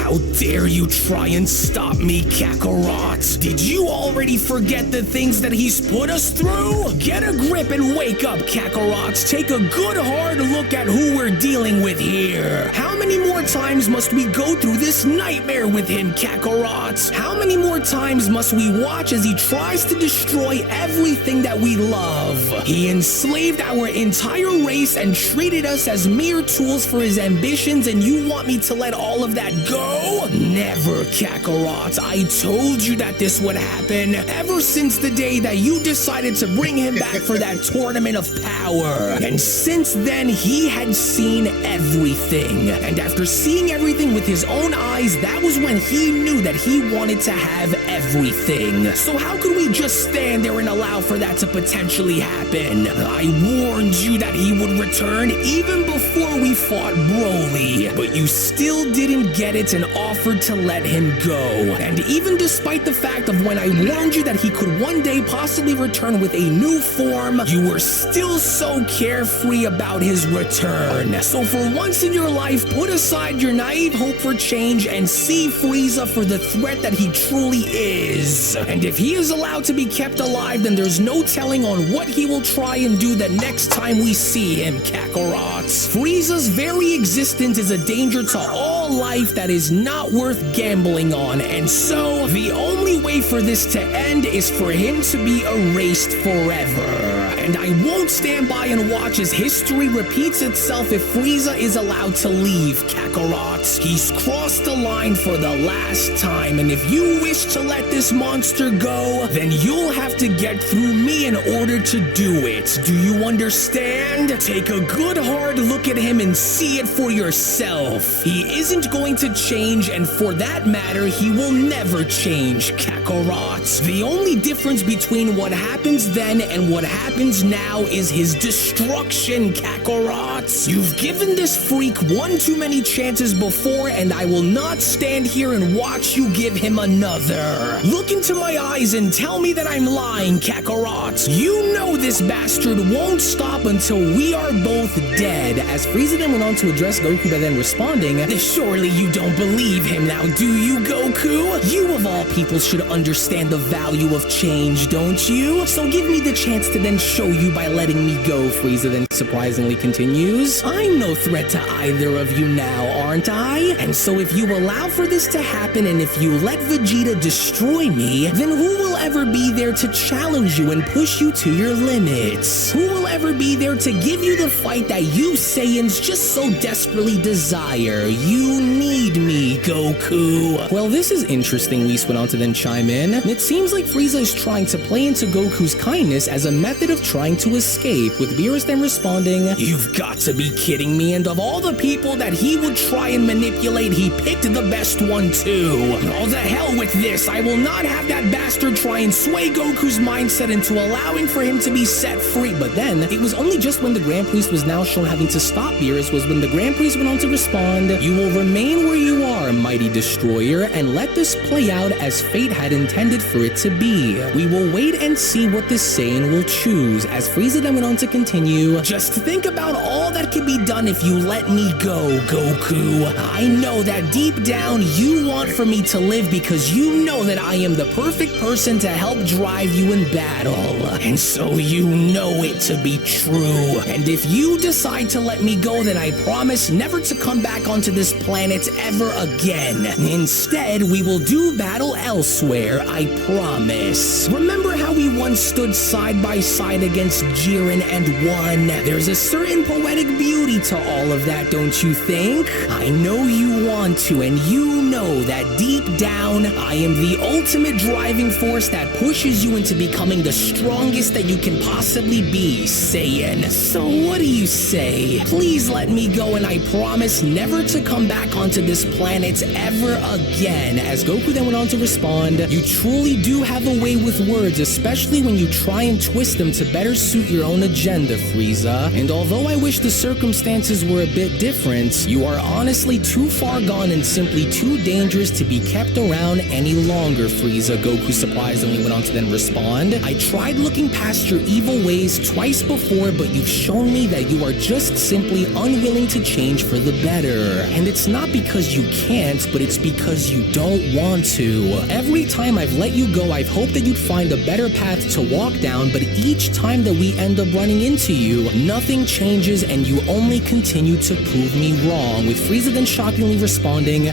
"How dare you try and stop me, Kakarot? Did you already forget the things that he's put us through? Get a grip and wake up, Kakarot. Take a good hard look at who we're dealing with here. How many more times must we go through this nightmare with him, Kakarot? How many more times must we watch as he tries to destroy everything that we love? He enslaved our entire race and treated us as mere tools for his ambitions, and you want me to let all of that go? Never, Kakarot. I told you that this would happen ever since the day that you decided to bring him back for that tournament of power. And since then, he had seen everything. And after seeing everything with his own eyes, that was when he knew that he wanted to have everything. So how could we just stand there and allow for that to potentially happen? I warned you that he would return even before we fought Broly, but you still didn't get it and offered to let him go. And even despite the fact of when I warned you that he could one day possibly return with a new form, you were still so carefree about his return. So for once in your life, put aside your naive hope for change and see Frieza for the threat that he truly is. And if he is allowed to be kept alive, then there's no telling on what he will try and do the next time we see him, Kakarot. Frieza's very existence is a danger to all life that is not worth gambling on, and so the only way for this to end is for him to be erased forever. And I won't stand by and watch as history repeats itself if Frieza is allowed to leave, Kakarot. He's crossed the line for the last time, and if you wish to let this monster go, then you'll have to get through me in order to do it. Do you understand? Take a good hard look at him and see it for yourself. He isn't going to change, and for that matter, he will never change, Kakarot. The only difference between what happens then and what happens now is his destruction, Kakarot. You've given this freak one too many chances before, and I will not stand here and watch you give him another. Look into my eyes and tell me that I'm lying, Kakarot. You know this bastard won't stop until we are both dead. As Frieza then went on to address Goku by then responding, surely you don't believe him now, do you, Goku? You of all people should understand the value of change, don't you? So give me the chance to then show you by letting me go, Frieza then surprisingly continues. I'm no threat to either of you now, aren't I? And so if you allow for this to happen and if you let Vegeta destroy me, then who will ever be there to challenge you and push you to your limits? Who will ever be there to give you the fight that you Saiyans just so desperately desire? You need me, Goku. Well, this is interesting, Whis went on to then chime in. It seems like Frieza is trying to play into Goku's kindness as a method of trying to escape, with Beerus then responding, you've got to be kidding me, and of all the people that he would try and manipulate, he picked the best one too. Oh, the hell with this. I will not have that bastard try and sway Goku's mindset into allowing for him to be set free. But then, it was only just when the Grand Priest was now shown having to stop Beerus was when the Grand Priest went on to respond, you will remain where you are, mighty destroyer, and let this play out as fate had intended for it to be. We will wait and see what this Saiyan will choose. As Frieza then went on to continue, just think about all that could be done if you let me go, Goku. I know that deep down you want for me to live because you know that I am the perfect person to help drive you in battle. And so you know it to be true. And if you decide to let me go, then I promise never to come back onto this planet ever again. Instead, we will do battle elsewhere, I promise. Remember how we once stood side by side against Jiren and won? There's a certain poetic beauty to all of that, don't you think? I know you want to, and you know that deep down, I am the ultimate driving force that pushes you into becoming the strongest that you can possibly be, Saiyan. So what do you say? Please let me go, and I promise never to come back onto this planet ever again. As Goku then went on to respond, you truly do have a way with words, especially when you try and twist them to better suit your own agenda, Frieza. And although I wish the circumstances were a bit different, you are honestly too far gone and simply too dangerous to be kept around any longer, Frieza. Goku surprisingly went on to then respond, I tried looking past your evil ways twice before, but you've shown me that you are just simply unwilling to change for the better. And it's not because you can't, but it's because you don't want to. Every time I've let you go, I've hoped that you'd find a better path to walk down, but each time that we end up running into you, nothing changes and you only continue to prove me wrong, with Frieza then shockingly responding,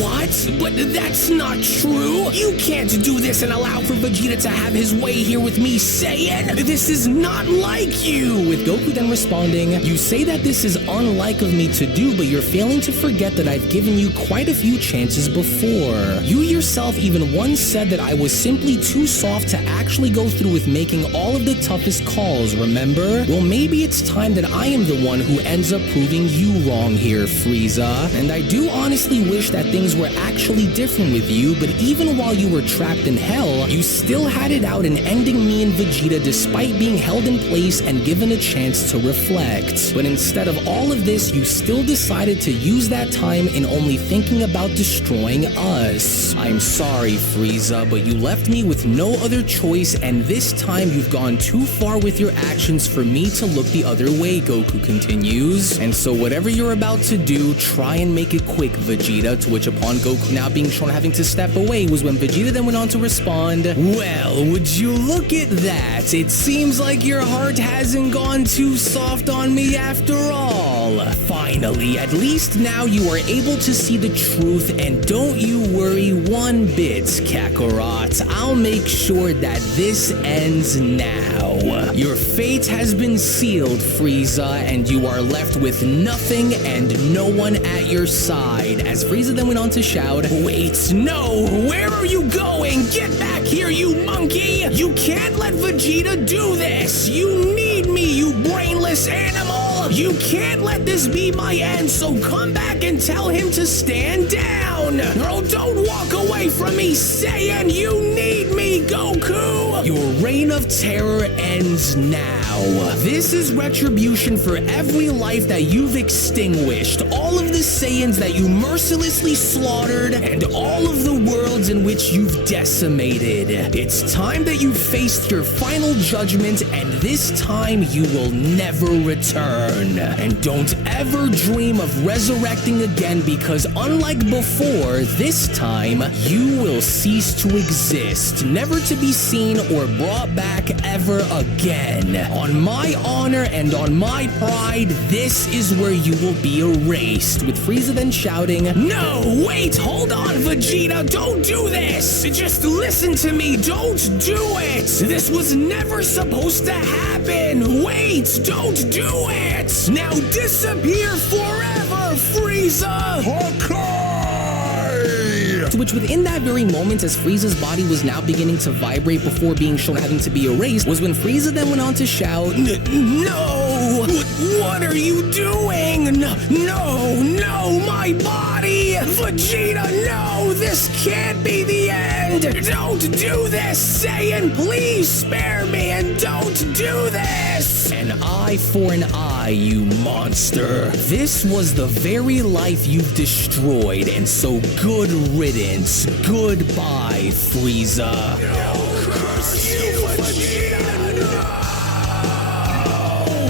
what? But that's not true. You can't do this and allow for Vegeta to have his way here with me, Saiyan. This is not like you. With Goku then responding, you say that this is unlike of me to do, but you're failing to forget that I've given you quite a few chances before. You yourself even once said that I was simply too soft to actually go through with making all of the toughest calls, remember? Well, maybe it's time that I am the one who ends up proving you wrong here, Frieza. And I do honestly wish that things were actually different with you, but even while you were trapped in hell, you still had it out in ending me and Vegeta despite being held in place and given a chance to reflect. But instead of all of this, you still decided to use that time in only thinking about destroying us. I'm sorry, Frieza, but you left me with no other choice, and this time you've gone too far with your actions for me to look the other way, Goku continues. And so whatever you're about to do, try and make it quick, Vegeta, to which upon Goku now being shown having to step away was when Vegeta then went on to respond, well, would you look at that? It seems like your heart hasn't gone too soft on me after all, Well, finally, at least now you are able to see the truth, and don't you worry one bit, Kakarot. I'll make sure that this ends now. Your fate has been sealed, Freesia, and you are left with nothing and no one at your side. As Freesia then went on to shout, "Wait, no! Where are you going? Get back here, you monkey! You can't let Vegeta do this! You need me, you brainless animal! You can't let this be my end, so come back and tell him to stand down! Oh, don't walk away from me, Saiyan! You need me, Goku! Your reign of terror ends now. This is retribution for every life that you've extinguished, all of the Saiyans that you mercilessly slaughtered, and all of the worlds in which you've decimated. It's time that you faced your final judgment, and this time you will never return. And don't ever dream of resurrecting again, because unlike before, this time you will cease to exist, never to be seen or brought back ever again. On my honor and on my pride, this is where you will be erased. With Frieza then shouting, "No, wait, hold on, Vegeta, don't do this! Just listen to me, don't do it! This was never supposed to happen! Wait, don't do it! Now disappear forever, Frieza!" To which within that very moment, as Frieza's body was now beginning to vibrate before being shown having to be erased, was when Frieza then went on to shout, "No! What are you doing? No, my body! Vegeta, no! This can't be the end! Don't do this, Saiyan! Please spare me and don't do this! An eye for an eye, you monster! This was the very life you've destroyed, and so good riddance. Goodbye, Frieza. Curse you, Vegeta!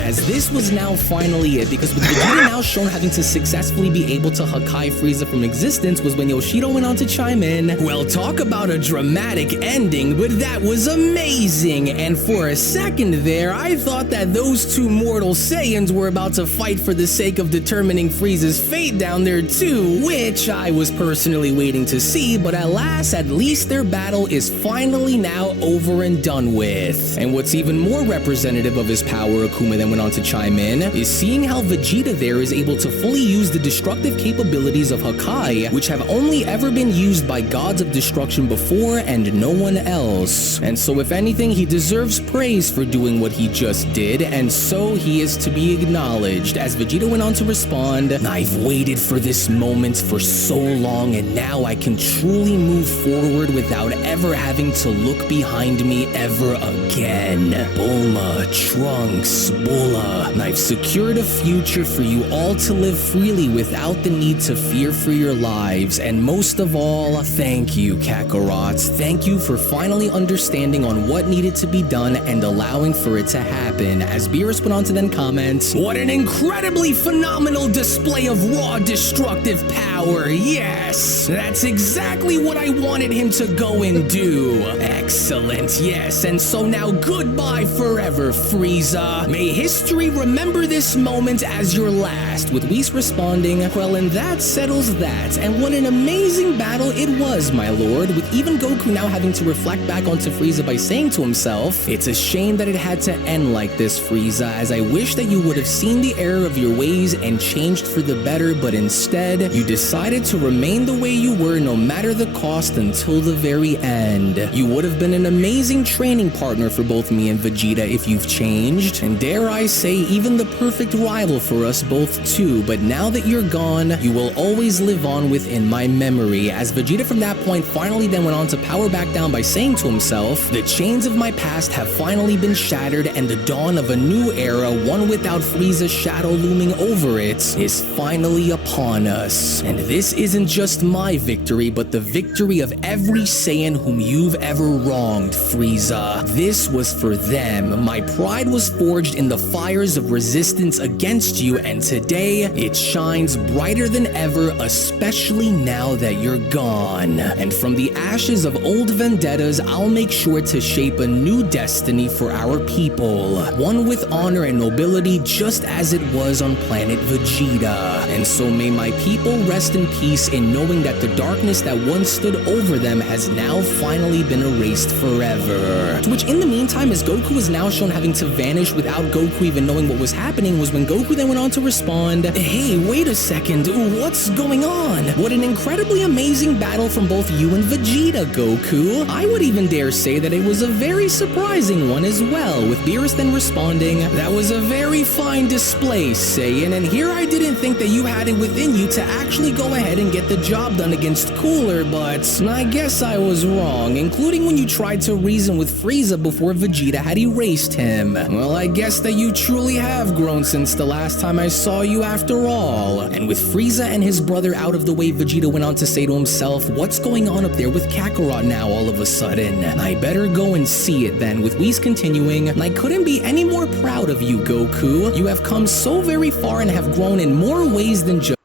As this was now finally it, because with Vegeta now shown having to successfully be able to Hakai Frieza from existence, was when Yoshido went on to chime in, "Well, talk about a dramatic ending, but that was amazing, and for a second there, I thought that those two mortal Saiyans were about to fight for the sake of determining Frieza's fate down there too, which I was personally waiting to see, but alas, at least their battle is finally now over and done with." And what's even more representative of his power, Akuma then went on to chime in, is seeing how Vegeta there is able to fully use the destructive capabilities of Hakai, which have only ever been used by gods of destruction before and no one else. And so if anything, he deserves praise for doing what he just did, and so he is to be acknowledged. As Vegeta went on to respond, "I've waited for this moment for so long, and now I can truly move forward without ever having to look behind me ever again. Bulma, Trunks, Bulla, I've secured a future for you all to live freely without the need to fear for your lives. And most of all, thank you, Kakarot. Thank you for finally understanding on what needed to be done and allowing for it to happen." As Beerus went on to then comment, "What an incredibly phenomenal display of raw destructive power. Yes, that's exactly what I wanted him to go and do. Excellent, yes. And so now goodbye forever, Frieza. May history remember this moment as your last." With Whis responding, "Well, and that settles that. And what an amazing battle it was, my lord." With even Goku now having to reflect back onto Frieza by saying to himself, "It's a shame that it had to end like this, Frieza, as I wish that you would have seen the error of your ways and changed for the better, but instead, you decided to remain the way you were no matter the cost until the very end. You would have been an amazing training partner for both me and Vegeta if you've changed, and dare I say, even the perfect rival for us both too, but now that you're gone, you will always live on within my memory." As Vegeta from that point finally then went on to power back down by saying to himself, "The chains of my past have finally been shattered, and the dawn of a new era, one without Frieza's shadow looming over it, is finally upon us. And this isn't just my victory, but the victory of every Saiyan whom you've ever wronged, Frieza. This was for them. My pride was forged in the fires of resistance against you, and today it shines brighter than ever, especially now that you're gone. And from the ashes of old vendettas, I'll make sure to shape a new destiny for our people, one with honor and nobility just as it was on planet Vegeta. And so may my people rest in peace in knowing that the darkness that once stood over them has now finally been erased forever. To which in the meantime, as Goku is now shown having to vanish without Goku even knowing what was happening, was when Goku then went on to respond, "Hey, wait a second, what's going on? What an incredibly amazing battle from both you and Vegeta, Goku. I would even dare say that it was a very surprising one as well," with Beerus then responding, "That was a very fine display, Saiyan, and here I didn't think that you had it within you to actually go ahead and get the job done against Cooler, but I guess I was wrong, including when you tried to reason with Frieza before Vegeta had erased him. Well, I guess that you truly have grown since the last time I saw you after all." And with Frieza and his brother out of the way, Vegeta went on to say to himself, "What's going on up there with Kakarot now all of a sudden? I better go and see it then," with Whis continuing, "I couldn't be any more proud of you, Goku. You have come so very far and have grown in more ways than just..."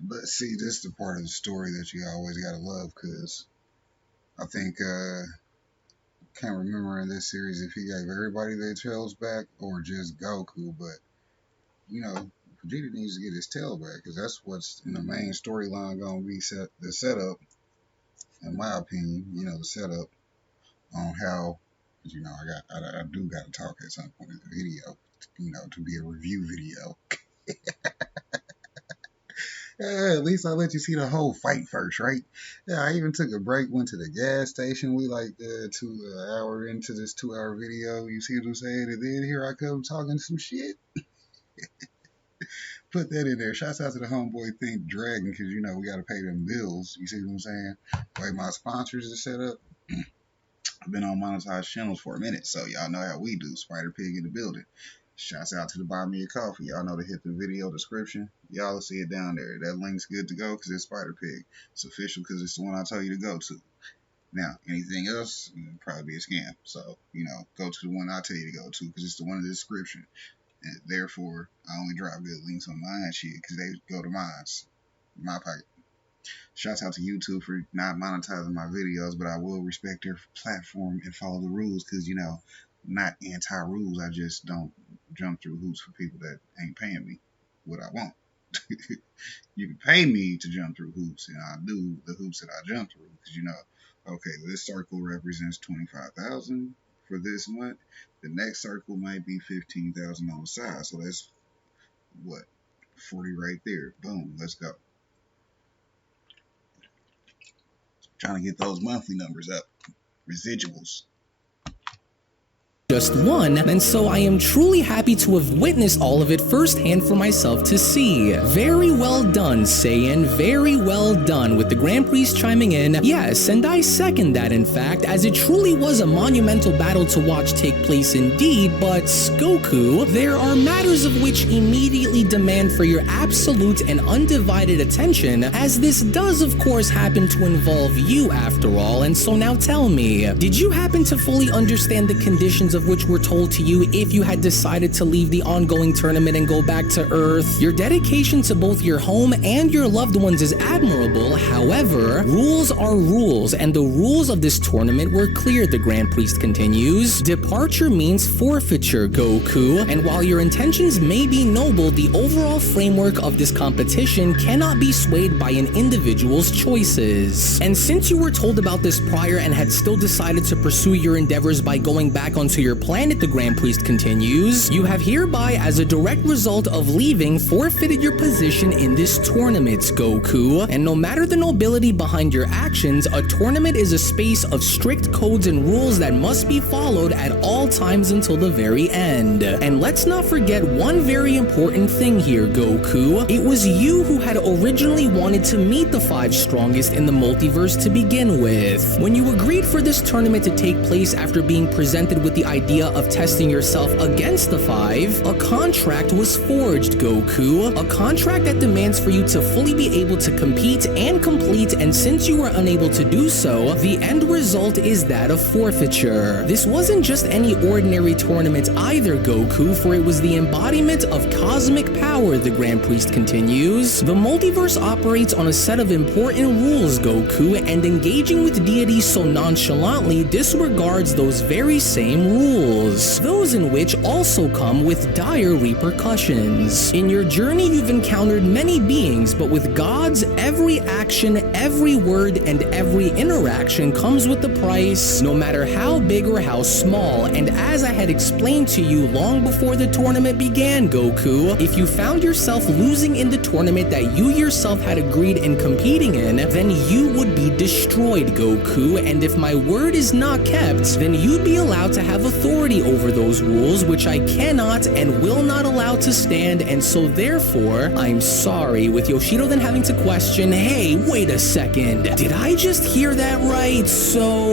But see, this is the part of the story that you always gotta love, because I think, can't remember in this series if he gave everybody their tails back or just Goku, but, you know, Vegeta needs to get his tail back, because that's what's in the main storyline gonna be the setup, in my opinion, you know, the setup on how, you know, I do gotta talk at some point in the video, you know, to be a review video. Yeah, at least I let you see the whole fight first, right? Yeah, I even took a break, went to the gas station. We like 2 hour into this 2 hour video. You see what I'm saying? And then here I come talking some shit. Put that in there. Shouts out to the homeboy Think Dragon, because, you know, we got to pay them bills. You see what I'm saying? The way my sponsors is set up. I've been on monetized channels for a minute, so y'all know how we do. Spider Pig in the building. Shouts out to the Buy Me a Coffee. Y'all know to hit the video description. Y'all will see it down there. That link's good to go because it's Spider Pig. It's official because it's the one I told you to go to. Now, anything else, it'll probably be a scam. So, you know, go to the one I tell you to go to because it's the one in the description. And therefore, I only drop good links on mine shit because they go to my pocket. Shouts out to YouTube for not monetizing my videos, but I will respect their platform and follow the rules because, you know, not anti-rules. I just don't jump through hoops for people that ain't paying me what I want. You can pay me to jump through hoops, and I do the hoops that I jump through because, you know, okay, this circle represents 25,000 for this month. The next circle might be 15,000 on the side, so that's what, 40 right there. Boom, let's go. Trying to get those monthly numbers up, residuals. Just one, and so I am truly happy to have witnessed all of it firsthand for myself to see. Very well done, Saiyan, very well done, with the Grand Priest chiming in. Yes, and I second that in fact, as it truly was a monumental battle to watch take place indeed, but Goku, there are matters of which immediately demand for your absolute and undivided attention, as this does of course happen to involve you after all, and so now tell me, did you happen to fully understand the conditions of which were told to you if you had decided to leave the ongoing tournament and go back to Earth? Your dedication to both your home and your loved ones is admirable. However, rules are rules, and the rules of this tournament were clear, the Grand Priest continues. Departure means forfeiture, Goku, and while your intentions may be noble, the overall framework of this competition cannot be swayed by an individual's choices. And since you were told about this prior and had still decided to pursue your endeavors by going back onto your planet, the Grand Priest continues, you have hereby, as a direct result of leaving, forfeited your position in this tournament, Goku. And no matter the nobility behind your actions, a tournament is a space of strict codes and rules that must be followed at all times until the very end. And let's not forget one very important thing here, Goku. It was you who had originally wanted to meet the 5 strongest in the multiverse to begin with. When you agreed for this tournament to take place after being presented with the idea of testing yourself against the 5, a contract was forged, Goku. A contract that demands for you to fully be able to compete and complete, and since you were unable to do so, the end result is that of forfeiture. This wasn't just any ordinary tournament either, Goku, for it was the embodiment of cosmic power, the Grand Priest continues. The multiverse operates on a set of important rules, Goku, and engaging with deities so nonchalantly disregards those very same rules, those in which also come with dire repercussions. In your journey, you've encountered many beings, but with gods, every action, every word, and every interaction comes with a price, no matter how big or how small. And as I had explained to you long before the tournament began, Goku, if you found yourself losing in the tournament that you yourself had agreed in competing in, then you would be destroyed, Goku, and if my word is not kept, then you'd be allowed to have authority over those rules, which I cannot and will not allow to stand, and so therefore, I'm sorry, with Yoshido then having to question, hey, wait a second, did I just hear that right? So,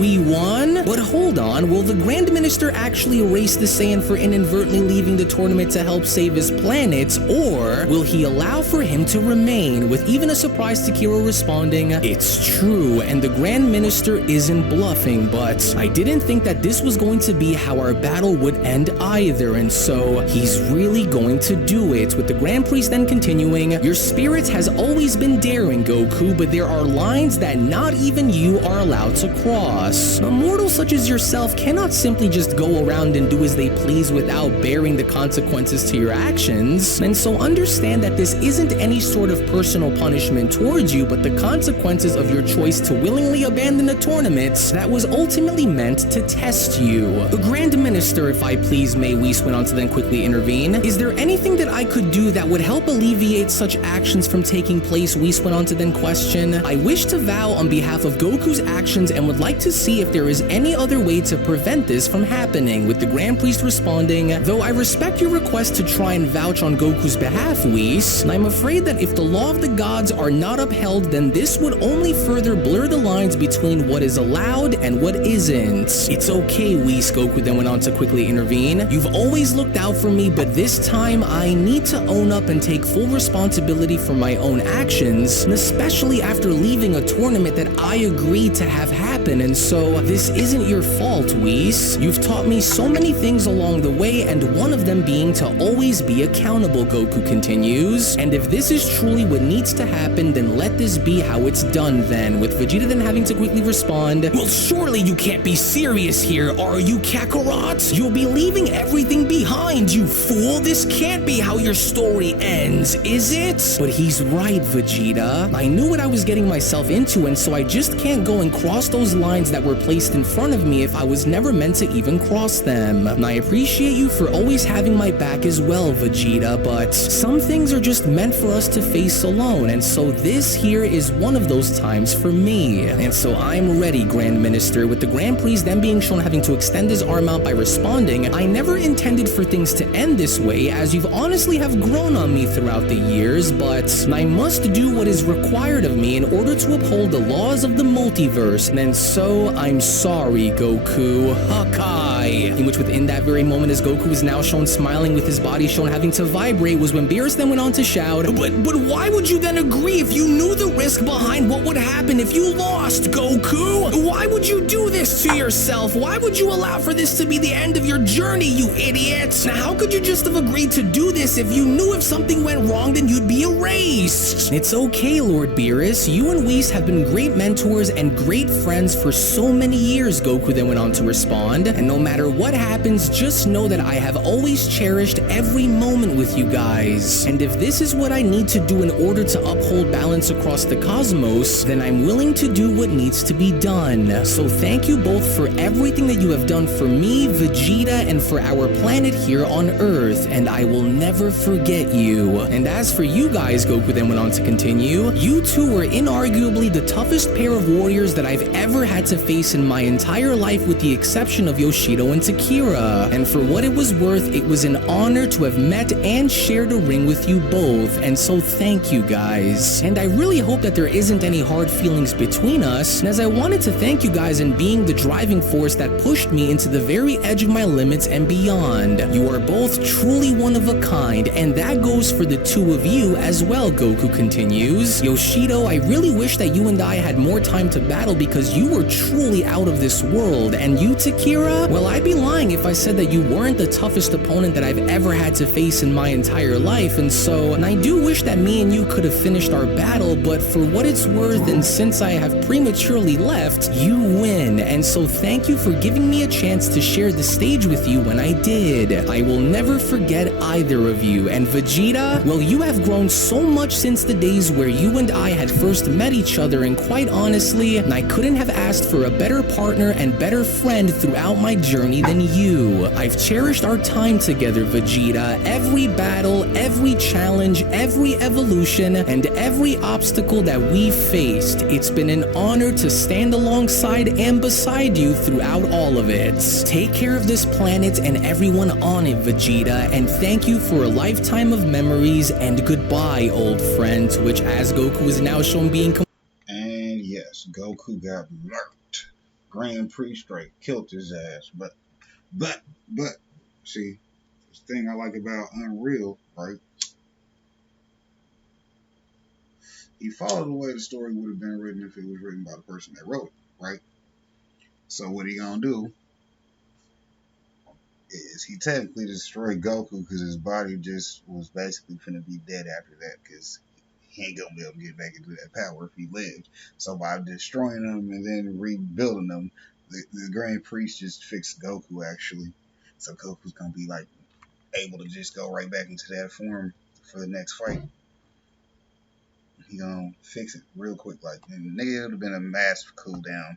we won? But hold on, will the Grand Minister actually erase the Saiyan for inadvertently leaving the tournament to help save his planet, or will he allow for him to remain, with even a surprised Takiro responding, it's true, and the Grand Minister isn't bluffing, but I didn't think that this was going to be how our battle would end either, and so he's really going to do it, with the Grand Priest then continuing, your spirit has always been daring, Goku, but there are lines that not even you are allowed to cross. A mortal such as yourself cannot simply just go around and do as they please without bearing the consequences to your actions, and so understand that this isn't any sort of personal punishment towards you, but the consequences of your choice to willingly abandon a tournament that was ultimately meant to test you. The Grand Minister, if I please may, Whis went on to then quickly intervene. Is there anything that I could do that would help alleviate such actions from taking place? Whis went on to then question. I wish to vow on behalf of Goku's actions and would like to see if there is any other way to prevent this from happening, with the Grand Priest responding, though I respect your request to try and vouch on Goku's behalf, Whis, I'm afraid that if the law of the gods are not upheld, then this would only further blur the lines between what is allowed and what isn't. It's okay, Whis, Goku then went on to quickly intervene. You've always looked out for me, but this time I need to own up and take full responsibility for my own actions, and especially after leaving a tournament that I agreed to have happen, and so this isn't your fault, Whis. You've taught me so many things along the way, and one of them being to always be accountable, Goku continues. And if this is truly what needs to happen, then let this be how it's done then, with Vegeta then having to quickly respond, well, surely you can't be serious here, are you, Kakarot? You'll be leaving everything behind, you fool. This can't be how your story ends, is it? But he's right, Vegeta. I knew what I was getting myself into, and so I just can't go and cross those lines that were placed in front of me if I was never meant to even cross them. And I appreciate you for always having my back as well, Vegeta, but some things are just meant for us to face alone, and so this here is one of those times for me. And so I'm ready, Grand Minister, with the Grand Priest then being shown having to extend his arm out by responding, I never intended for things to end this way, as you've honestly have grown on me throughout the years, but I must do what is required of me in order to uphold the laws of the multiverse, and so I'm sorry, Goku. Haki! In which within that very moment, as Goku was now shown smiling with his body shown having to vibrate, was when Beerus then went on to shout, But why would you then agree if you knew the risk behind what would happen if you lost, Goku? Why would you do this to yourself? Why would you allow for this to be the end of your journey, you idiot? Now, how could you just have agreed to do this if you knew if something went wrong, then you'd be erased? It's okay, Lord Beerus. You and Whis have been great mentors and great friends for so many years, Goku then went on to respond. And no matter what happens, just know that I have always cherished every moment with you guys. And if this is what I need to do in order to uphold balance across the cosmos, then I'm willing to do what needs to be done. So thank you both for everything that you have done for me, Vegeta, and for our planet here on Earth, and I will never forget you. And as for you guys, Goku then went on to continue, you two were inarguably the toughest pair of warriors that I've ever had to face in my entire life, with the exception of Yoshido and Takira. And for what it was worth, it was an honor to have met and shared a ring with you both, and so thank you guys. And I really hope that there isn't any hard feelings between us, and as I wanted to thank you guys in being the driving force that pushed me me into the very edge of my limits and beyond. You are both truly one of a kind, and that goes for the two of you as well, Goku continues. Yoshido, I really wish that you and I had more time to battle because you were truly out of this world, and you, Takira? Well, I'd be lying if I said that you weren't the toughest opponent that I've ever had to face in my entire life, and I do wish that me and you could have finished our battle, but for what it's worth, and since I have prematurely left, you win, and so thank you for giving me a chance to share the stage with you when I did. I will never forget either of you, and Vegeta, well, you have grown so much since the days where you and I had first met each other, and quite honestly, I couldn't have asked for a better partner and better friend throughout my journey than you. I've cherished our time together, Vegeta, every battle, every challenge, every evolution, and every obstacle that we've faced. It's been an honor to stand alongside and beside you throughout all of it. Take care of this planet and everyone on it, Vegeta, and thank you for a lifetime of memories, and goodbye, old friend, to which as Goku is now shown being And yes, Goku got murked. Grand Prix straight killed his ass. But, see, this thing I like about Unreal, right? He followed the way the story would have been written if it was written by the person that wrote it, right? So what he gonna do is he technically destroyed Goku because his body just was basically finna be dead after that because he ain't gonna be able to get back into that power if he lived. So by destroying him and then rebuilding him, the Grand Priest just fixed Goku actually. So Goku's gonna be like able to just go right back into that form for the next fight. He gonna fix it real quick. Like, nigga, it would have been a massive cooldown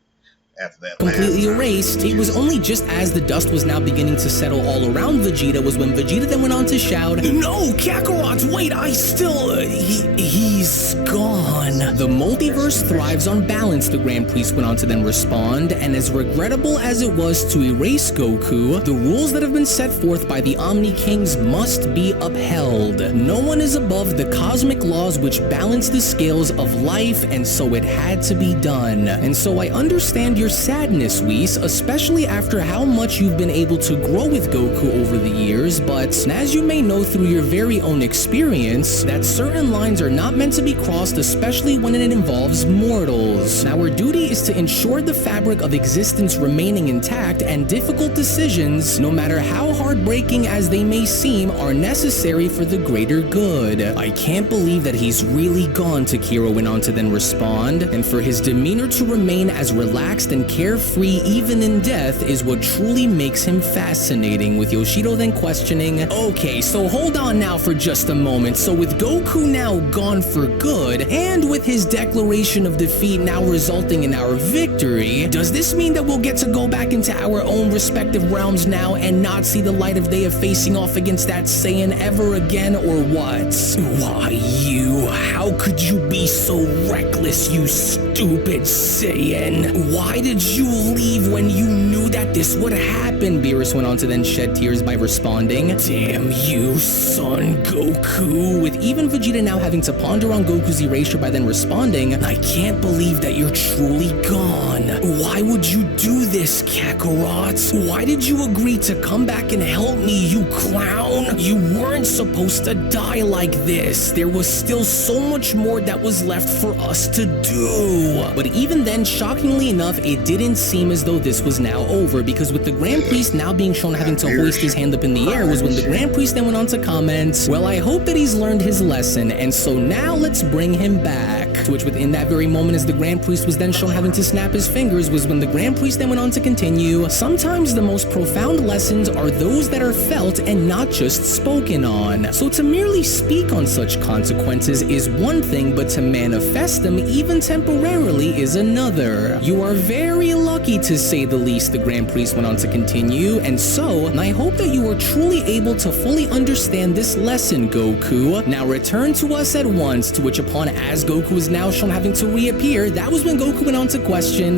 after that. Completely erased. It was only just as the dust was now beginning to settle all around Vegeta was when Vegeta then went on to shout, "No, Kakarot, wait, I still, he's gone." The multiverse thrives on balance, the Grand Priest went on to then respond, and as regrettable as it was to erase Goku, the rules that have been set forth by the Omni Kings must be upheld. No one is above the cosmic laws which balance the scales of life, and so it had to be done. And so I understand your sadness, Whis, especially after how much you've been able to grow with Goku over the years, but as you may know through your very own experience, that certain lines are not meant to be crossed, especially when it involves mortals. Now, our duty is to ensure the fabric of existence remaining intact, and difficult decisions, no matter how heartbreaking as they may seem, are necessary for the greater good. I can't believe that he's really gone, Takira went on to then respond, and for his demeanor to remain as relaxed and carefree even in death is what truly makes him fascinating, with Yoshido then questioning, "Okay, so hold on now for just a moment. So with Goku now gone for good, and with his declaration of defeat now resulting in our victory, does this mean that we'll get to go back into our own respective realms now and not see the light of day of facing off against that Saiyan ever again, or what?" "Why, you, how could you be so reckless, you stupid Saiyan? Why did you leave when you knew that this would happen?" Beerus went on to then shed tears by responding, "Damn you, son Goku," with even Vegeta now having to ponder on Goku's erasure by then responding, "I can't believe that you're truly gone. Why would you do this, Kakarot? Why did you agree to come back and help me, you clown? You weren't supposed to die like this. There was still so much more that was left for us to do." But even then, shockingly enough, it didn't seem as though this was now over, because with the Grand Priest now being shown having to hoist his hand up in the air was when the Grand Priest then went on to comment, "Well, I hope that he's learned his lesson, and so now let's bring him back." To which within that very moment, as the Grand Priest was then shown having to snap his fingers, was when the Grand Priest then went on to continue, "Sometimes the most profound lessons are those that are felt and not just spoken on. So to merely speak on such consequences is one thing, but to manifest them even temporarily is another. You are very lucky, to say the least," the Grand Priest went on to continue, "and so I hope that you are truly able to fully understand this lesson, Goku. Now return to us at once," to which upon as Goku is now shown having to reappear, that was when Goku went on to question,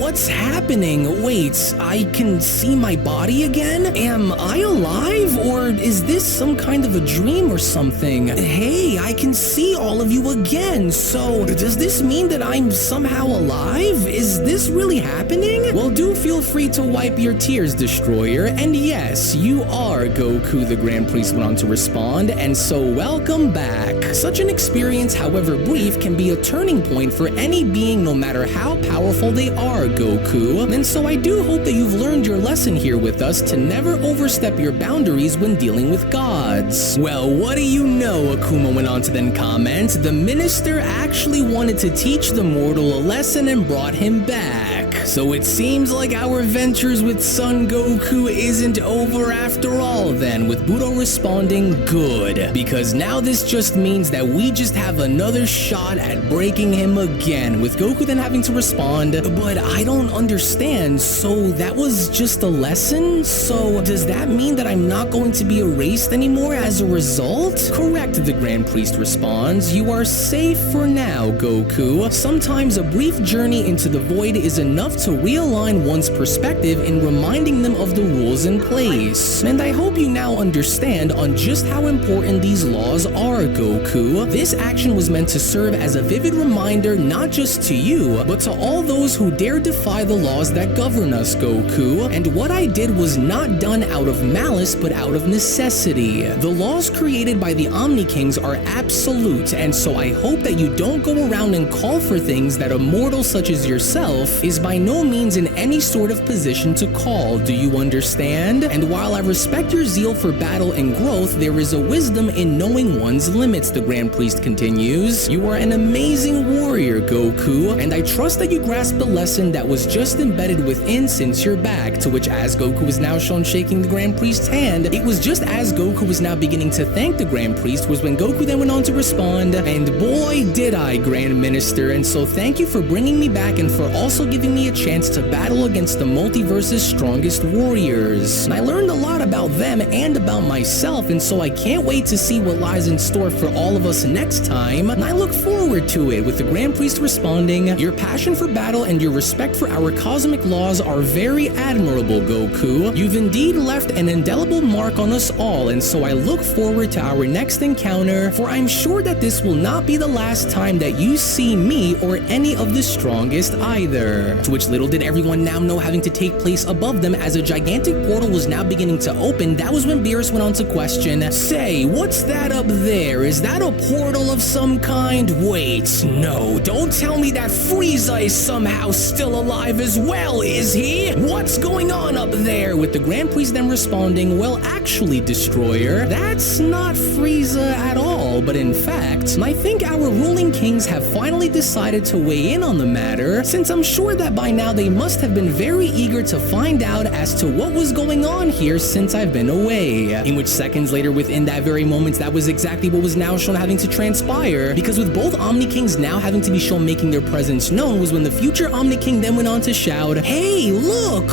what's happening? Wait, I can see my body again? Am I alive? Or is this some kind of a dream or something? Hey, I can see all of you again, so does this mean that I'm somehow alive? Is this really happening? Well, do feel free to wipe your tears, Destroyer, and yes, you are Goku, the Grand Priest went on to respond, and so welcome back. Such an experience, however brief, can be a turning point for any being no matter how powerful they are, Goku, and so I do hope that you've learned your lesson here with us to never overstep your boundaries when dealing with gods. Well, what do you know, Akuma went on to then comment, the minister actually wanted to teach the mortal a lesson and brought him back. So it seems like our ventures with Son Goku isn't over after all then, with Budo responding, good, because now this just means that we just have another shot at breaking him again, with Goku then having to respond, but I don't understand, so that was just a lesson? So does that mean that I'm not going to be erased anymore as a result? Correct, the Grand Priest responds, you are safe for now, Goku. Sometimes a brief journey into the void is enough to realign one's perspective in reminding them of the rules in place. And I hope you now understand on just how important these laws are, Goku. This action was meant to serve as a vivid reminder not just to you, but to all those who dare defy the laws that govern us, Goku. And what I did was not done out of malice, but out of necessity. The laws created by the Omni Kings are absolute, and so I hope that you don't go around and call for things that a mortal such as yourself is by no means in any sort of position to call. Do you understand? And while I respect your zeal for battle and growth, there is a wisdom in knowing one's limits, the Grand Priest continues. You are an amazing warrior, Goku, and I trust that you grasp the lesson that was just embedded within since you're back, to which as Goku is now shown shaking the Grand Priest's hand, it was just as Goku was now beginning to thank the Grand Priest was when Goku then went on to respond, and boy did I, Grand Minister, and so thank you for bringing me back and for also giving me a chance to battle against the multiverse's strongest warriors. And I learned a lot about them and about myself, and so I can't wait to see what lies in store for all of us next time, and I look forward to it, with the Grand Priest responding, your passion for battle and your respect for our cosmic laws are very admirable, Goku. You've indeed left an indelible mark on us all, and so I look forward to our next encounter, for I'm sure that this will not be the last time that you see me or any of the strongest either. To which little did everyone now know having to take place above them as a gigantic portal was now beginning to open, that was when Beerus went on to question, say, what's that up there? Is that a portal of some kind? Wait, no, don't tell me that Frieza is somehow still alive as well, is he? What's going on up there? With the Grand Priest then responding, well, actually, Destroyer, that's not Frieza at all, but in fact, I think our ruling kings have finally decided to weigh in on the matter, since I'm sure that by now they must have been very eager to find out as to what was going on here since I've been away. In which seconds later, within that very moment, that was exactly what was now shown having to transpire, because with both Omni Kings now having to be shown making their presence known was when the future Omni King then went on to shout, hey, look,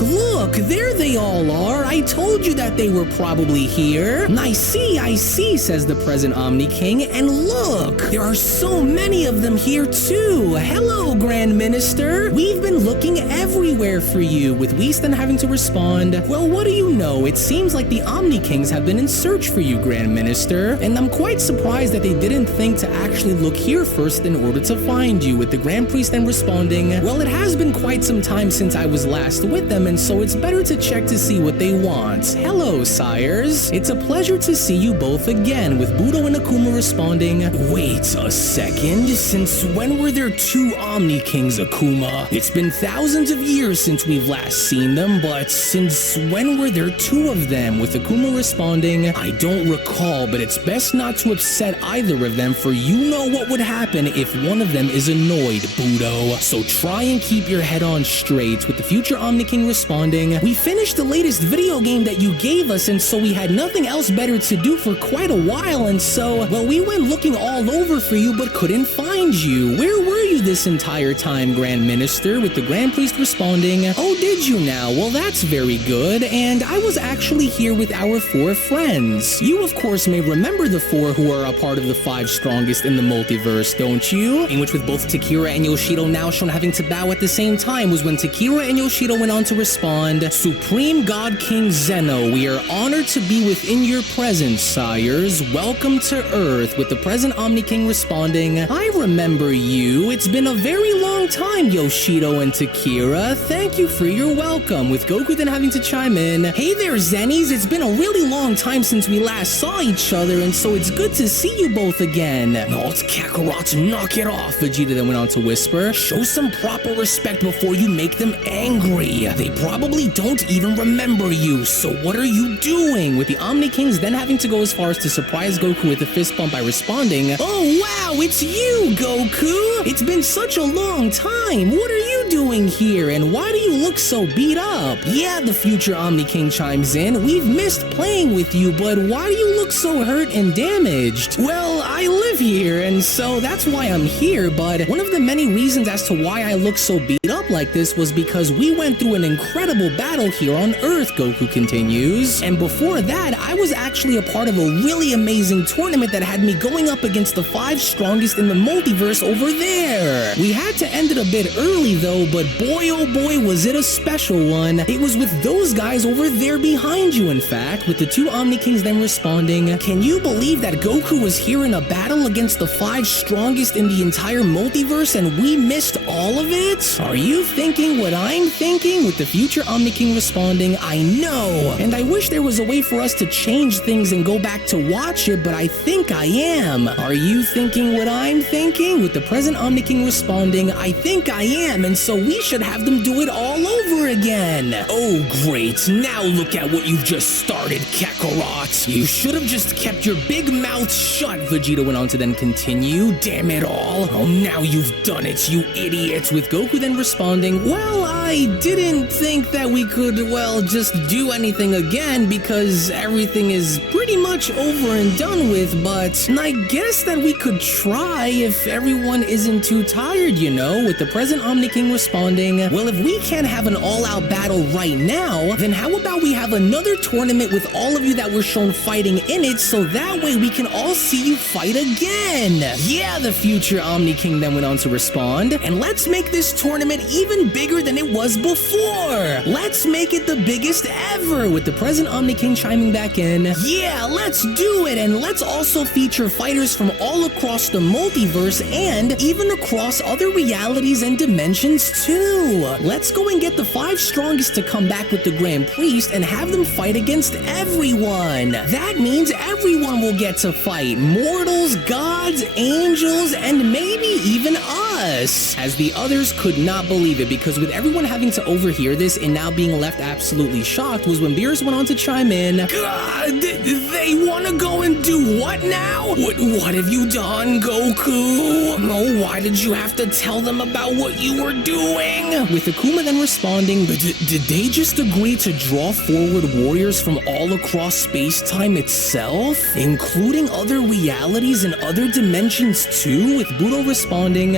there they all are. I told you that they were probably here. I see, says the present Omni King, and look, there are so many of them here too. Hello, Grand Minister. We've been looking everywhere for you, with Whis then having to respond, well, what do you know? It seems like the Omni Kings have been in search for you, Grand Minister, and I'm quite surprised that they didn't think to actually look here first in order to find you, with the Grand Priest then responding, well, it has been quite some time since I was last with them, and so it's better to check to see what they want. Hello, sires. It's a pleasure to see you both again, with Budo and Akuma responding, wait a second, since when were there two Omni Kings, Akuma? It's been thousands of years since we've last seen them, but since when were there two of them? With Akuma responding, I don't recall, but it's best not to upset either of them, for you know what would happen if one of them is annoyed, Budo. So try and keep your head on straight. With the future Omni King responding, we finished the latest video game that you gave us, and so we had nothing else better to do for quite a while, and so, well, we went looking all over for you but couldn't find you. Where were you this entire time, Grand Minister, with the Grand Priest responding, "Oh, did you now? Well, that's very good, and I was actually here with our 4 friends. You, of course, may remember the 4 who are a part of the 5 strongest in the multiverse, don't you?" In which, with both Takira and Yoshido now shown having to bow at the same time, was when Takira and Yoshido went on to respond, "Supreme God King Zeno, we are honored to be within your presence, sires. Welcome to Earth," with the present Omni King responding, "I remember you. It's been a very long time, Yoshido and Takira. Thank you for your welcome," with Goku then having to chime in, "Hey there, Zennies. It's been a really long time since we last saw each other, and so it's good to see you both again." "No, it's Kakarot, knock it off," Vegeta then went on to whisper. "Show some proper respect before you make them angry. They probably don't even remember you, so what are you doing?" With the Omni Kings then having to go as far as to surprise Goku with a fist bump by responding, "Oh wow, it's you, Goku! It's been such a long time. What are you doing here, and why do you look so beat up?" "Yeah," the future Omni King chimes in, "we've missed playing with you, but why do you look so hurt and damaged?" "Well, I live here, and so that's why I'm here, but one of the many reasons as to why I look so beat up like this was because we went through an incredible battle here on Earth," Goku continues. "And before that, I was actually a part of a really amazing tournament that had me going up against the 5 strongest in the multiverse over there. We had to end it a bit early though, but boy oh boy was it a special one. It was with those guys over there behind you, in fact," with the 2 Omni Kings then responding, "Can you believe that Goku was here in a battle against the 5 strongest in the entire multiverse and we missed all of it? Are you thinking what I'm thinking?" with the future Omni King responding, "I know, and I wish there was a way for us to change things and go back to watch it, but I think I am. Are you thinking what I'm thinking?" with the present Omni King responding, "I think I am, and so we should have them do it all over again." "Oh great, now look at what you've just started, Kakarot. You should have just kept your big mouth shut," Vegeta went on to then continue. "Damn it all. Oh, now you've done it, you idiot," with Goku then responding, "Well, I didn't think that we could, well, just do anything again because everything is pretty much over and done with, but I guess that we could try if everyone isn't too tired, you know," with the present Omni King responding, "Well, if we can't have an all-out battle right now, then how about we have another tournament with all of you that were shown fighting in it, so that way we can all see you fight again." "Yeah," the future Omni King then went on to respond, "and let's make this tournament even bigger than it was before. Let's make it the biggest ever," with the present Omni King chiming back in, "Yeah, let's do it, and let's also feature fighters from all across the multiverse and even across other realities and dimensions too. Let's go and get the 5 strongest to come back with the Grand Priest and have them fight against everyone. That means everyone will get to fight. Mortals, gods, angels, and maybe even us." As the others could not believe it, because with everyone having to overhear this and now being left absolutely shocked, was when Beerus went on to chime in, "God, they want to go and do what now? What have you done, Goku? Oh, why did you have to tell them about what you were doing?" With Akuma then responding, Did they just agree to draw forward warriors from all across space-time itself, including other realities and other dimensions too?" With Budo responding,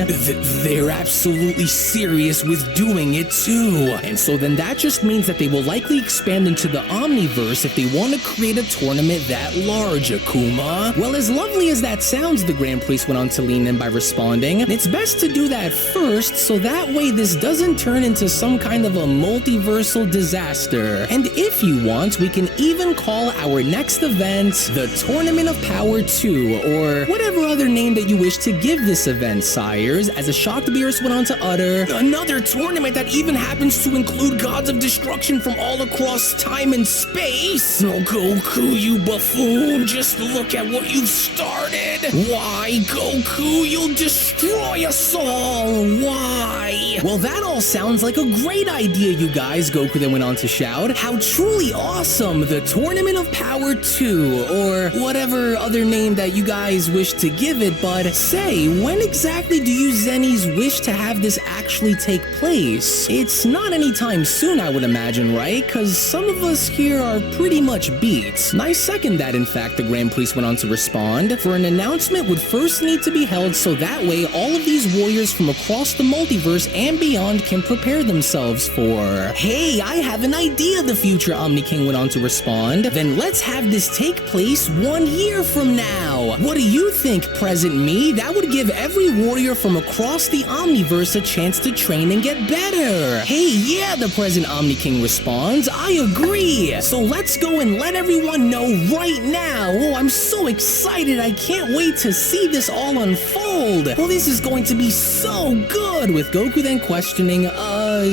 "They're absolutely serious with doing it too. And so then that just means that they will likely expand into the Omniverse if they want to create a tournament that large, Akuma." "Well, as lovely as that sounds," the Grand Priest went on to lean in by responding, "it's best to do that first, so that way this doesn't turn into some kind of a multiversal disaster. And if you want, we can even call our next event the Tournament of Power 2, or whatever other name that you wish to give this event, sires," as a shocked Beerus went on to utter, "Another tournament that even happens to include gods of destruction from all across time and space? Oh, Goku, you buffoon, just look at what you've started. Why, Goku, you'll destroy us all. Why?" "Well, that all sounds like a great idea, you guys," Goku then went on to shout. "How truly awesome, the Tournament of Power 2, or whatever other name that you guys wish to give it, but say, when exactly do you Zennies wish to have this actually take place? It's not anytime soon, I would imagine, right? Cause some of us here are pretty much beat. I second that, in fact, the Grand Priest went on to respond, for an announcement would first need to be held so that way all of these warriors from across the multiverse and beyond can prepare themselves for. Hey, I have an idea, the future Omni King went on to respond. Then let's have this take place 1 year from now. What do you think, present me? That would give every warrior from across the Omniverse a chance to train and get better. Hey, yeah, the present Omni King responds. I agree. So let's go and let everyone know right now. Oh, I'm so excited. I can't wait to see this all unfold. Well, this is going to be so good. With Goku then questioning,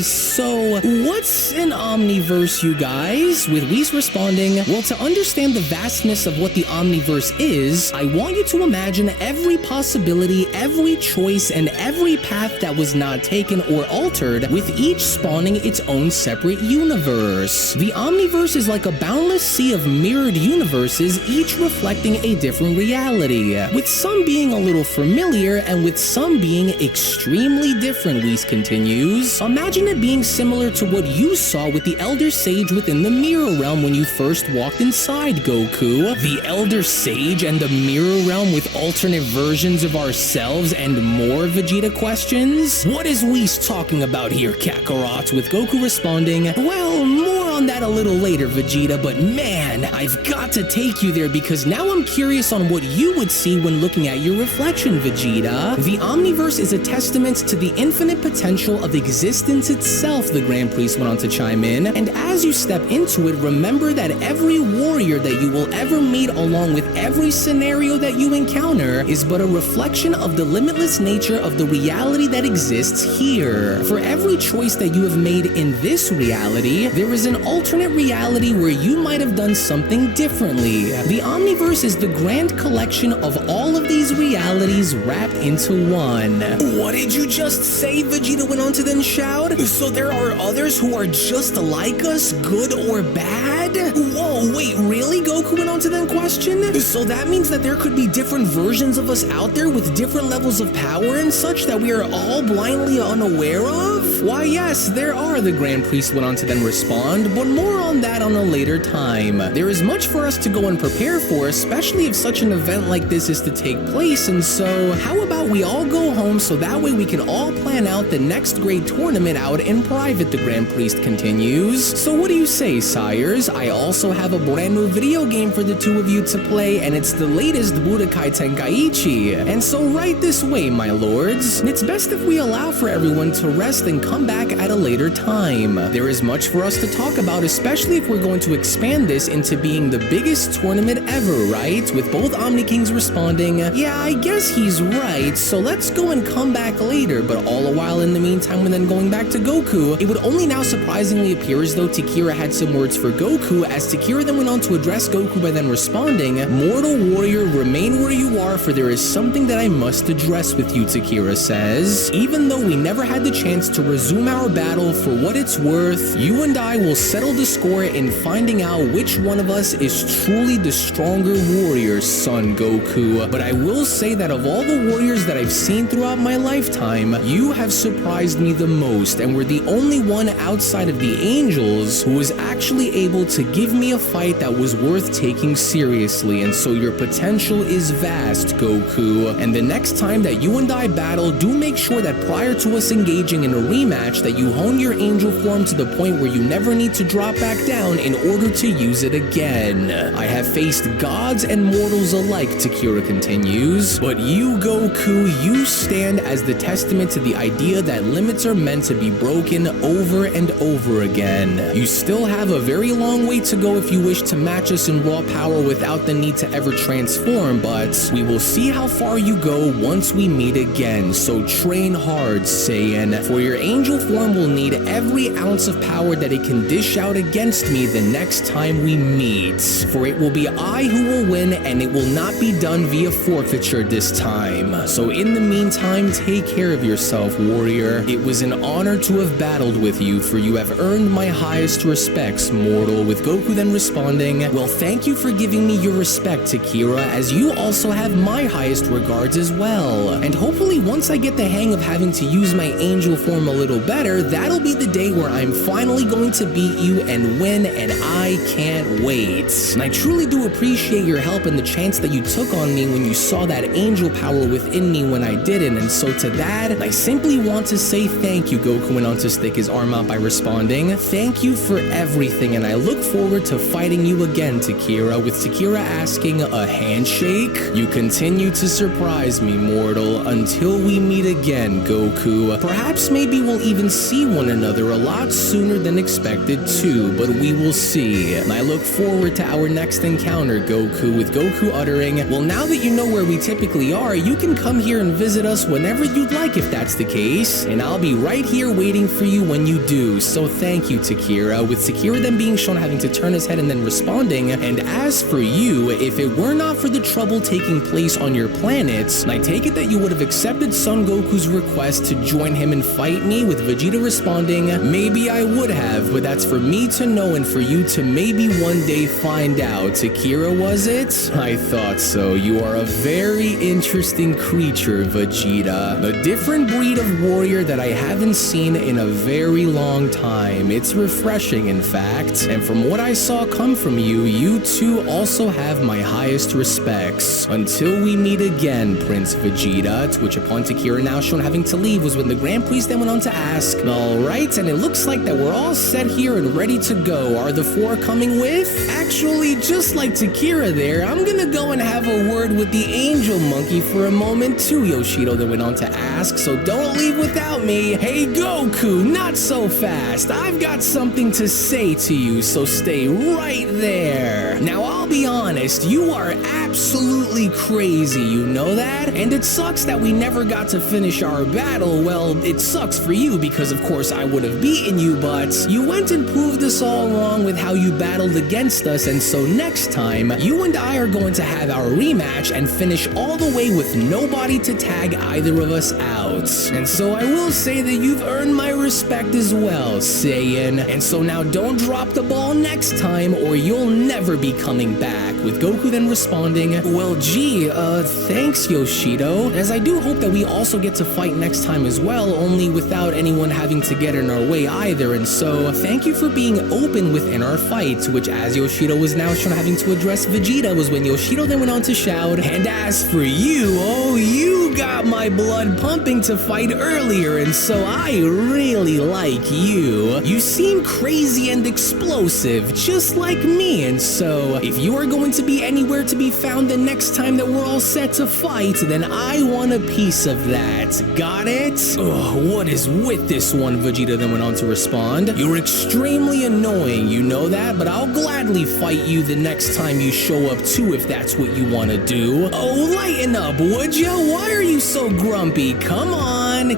so what's an Omniverse, you guys? With Whis responding, well, to understand the vastness of what the Omniverse is, I want you to imagine every possibility, every choice, and every path that was not taken or altered, with each spawning its own separate universe. The Omniverse is like a boundless sea of mirrored universes, each reflecting a different reality, with some being a little familiar and with some being extremely different, Whis continues. Imagine it being similar to what you saw with the Elder Sage within the Mirror Realm when you first walked inside, Goku. The Elder Sage and the Mirror Realm with alternate versions of ourselves and more, Vegeta questions. What is Whis talking about here, Kakarot? With Goku responding, well, more on that a little later, Vegeta, but man, I've got to take you there because now I'm curious on what you would see when looking at your reflection, Vegeta. The Omniverse is a testament to the infinite potential of existence itself, the Grand Priest went on to chime in, and as you step into it, remember that every warrior that you will ever meet along with every scenario that you encounter is but a reflection of the limitless nature of the reality that exists here. For every choice that you have made in this reality, there is an alternate reality where you might have done something differently. The Omniverse is the grand collection of all of these realities wrapped into one. What did you just say? Vegeta went on to then shout. So there are others who are just like us, good or bad? Whoa, wait, really? Goku went on to then question? So that means that there could be different versions of us out there with different levels of power and such that we are all blindly unaware of? Why, yes, there are, the Grand Priest went on to then respond, but more on that on a later time. There is much for us to go and prepare for, especially if such an event like this is to take place, and so how about we all go home so that way we can all plan out the next great tournament out in private, the Grand Priest continues. So what do you say, sires? I also have a brand new video game for the two of you to play, and it's the latest Budokai Tenkaichi. And so right this way, my lords. It's best if we allow for everyone to rest and come back at a later time. There is much for us to talk about, especially if we're going to expand this into being the biggest tournament ever, right? With both Omni Kings responding, yeah, I guess he's right, so let's go and come back later. But all the while in the meantime, when then going back to Goku, it would only now surprisingly appear as though Takira had some words for Goku, as Takira then went on to address Goku by then responding, Mortal Warrior, remain where you are, for there is something that I must address with you, Takira says. Even though we never had the chance to resume our battle, for what it's worth, you and I will settle the score in finding out which one of us is truly the stronger warrior, son Goku. But I will say that of all the warriors that I've seen throughout my lifetime, you have surprised me the most, and were the only one outside of the angels who was actually able to give me a fight that was worth taking seriously, and so your potential is vast, Goku. And the next time that you and I battle, do make sure that prior to us engaging in a rematch that you hone your angel form to the point where you never need to drop back down in order to use it again. I have faced gods and mortals alike, Takira continues, but you, Goku, you stand as the testament to the idea that limits are meant to be broken over and over again. You still have a very long way to go if you wish to match us in raw power without the need to ever transform, but we will see how far you go once we meet again, so train hard, Saiyan. For your angel angel form will need every ounce of power that it can dish out against me the next time we meet. For it will be I who will win, and it will not be done via forfeiture this time. So in the meantime, take care of yourself, warrior. It was an honor to have battled with you, for you have earned my highest respects, mortal. With Goku then responding, well, thank you for giving me your respect, Takira, as you also have my highest regards as well. And hopefully once I get the hang of having to use my angel form a little better, that'll be the day where I'm finally going to beat you and win, and I can't wait. And I truly do appreciate your help and the chance that you took on me when you saw that angel power within me when I didn't, and so to that, I simply want to say thank you. Goku went on to stick his arm out by responding, thank you for everything, and I look forward to fighting you again, Takira. With Takira asking, a handshake? You continue to surprise me, mortal, until we meet again, Goku. Perhaps maybe we'll even see one another a lot sooner than expected too, but we will see. And I look forward to our next encounter, Goku. With Goku uttering, well, now that you know where we typically are, you can come here and visit us whenever you'd like if that's the case, and I'll be right here waiting for you when you do. So thank you, Takira. With Takira then being shown having to turn his head and then responding, and as for you, if it were not for the trouble taking place on your planet, I take it that you would have accepted Son Goku's request to join him and fight me. With Vegeta responding, maybe I would have, but that's for me to know and for you to maybe one day find out. Takira, was it? I thought so. You are a very interesting creature, Vegeta. A different breed of warrior that I haven't seen in a very long time. It's refreshing, in fact. And from what I saw come from you, you too also have my highest respects. Until we meet again, Prince Vegeta. To which upon Takira now shown having to leave was when the Grand Priest then went on to ask, alright, and it looks like that we're all set here and ready to go. Are the four coming with? Actually, just like Takira there, I'm gonna go and have a word with the Angel Monkey for a moment too, Yoshido then went on to ask, so don't leave without me. Hey Goku, not so fast. I've got something to say to you, so stay right there. Now I'll be honest, you are absolutely crazy, you know that? And it sucks that we never got to finish our battle. Well, it sucks for you because of course I would have beaten you, but you went and proved us all wrong with how you battled against us, and so next time, you and I are going to have our rematch and finish all the way with nobody to tag either of us out. And so I will say that you've earned my respect as well, Saiyan. And so now don't drop the ball next time or you'll never be coming back. With Goku then responding, well gee, thanks Yoshido, as I do hope that we also get to fight next time as well, only without anyone having to get in our way either, and so thank you for being open within our fight. To which as Yoshido was now shown having to address Vegeta was when Yoshido then went on to shout, and as for you, oh, you got my blood pumping to fight earlier, and so I really like you. You seem crazy and explosive, just like me, and so if you are going to be anywhere to be found the next time that we're all set to fight, then I want a piece of that. Got it? Ugh, what is with this one? Vegeta then went on to respond. You're extremely annoying, you know that, but I'll gladly fight you the next time you show up too if that's what you want to do. Oh, lighten up, would ya? Why are you so grumpy? Come on,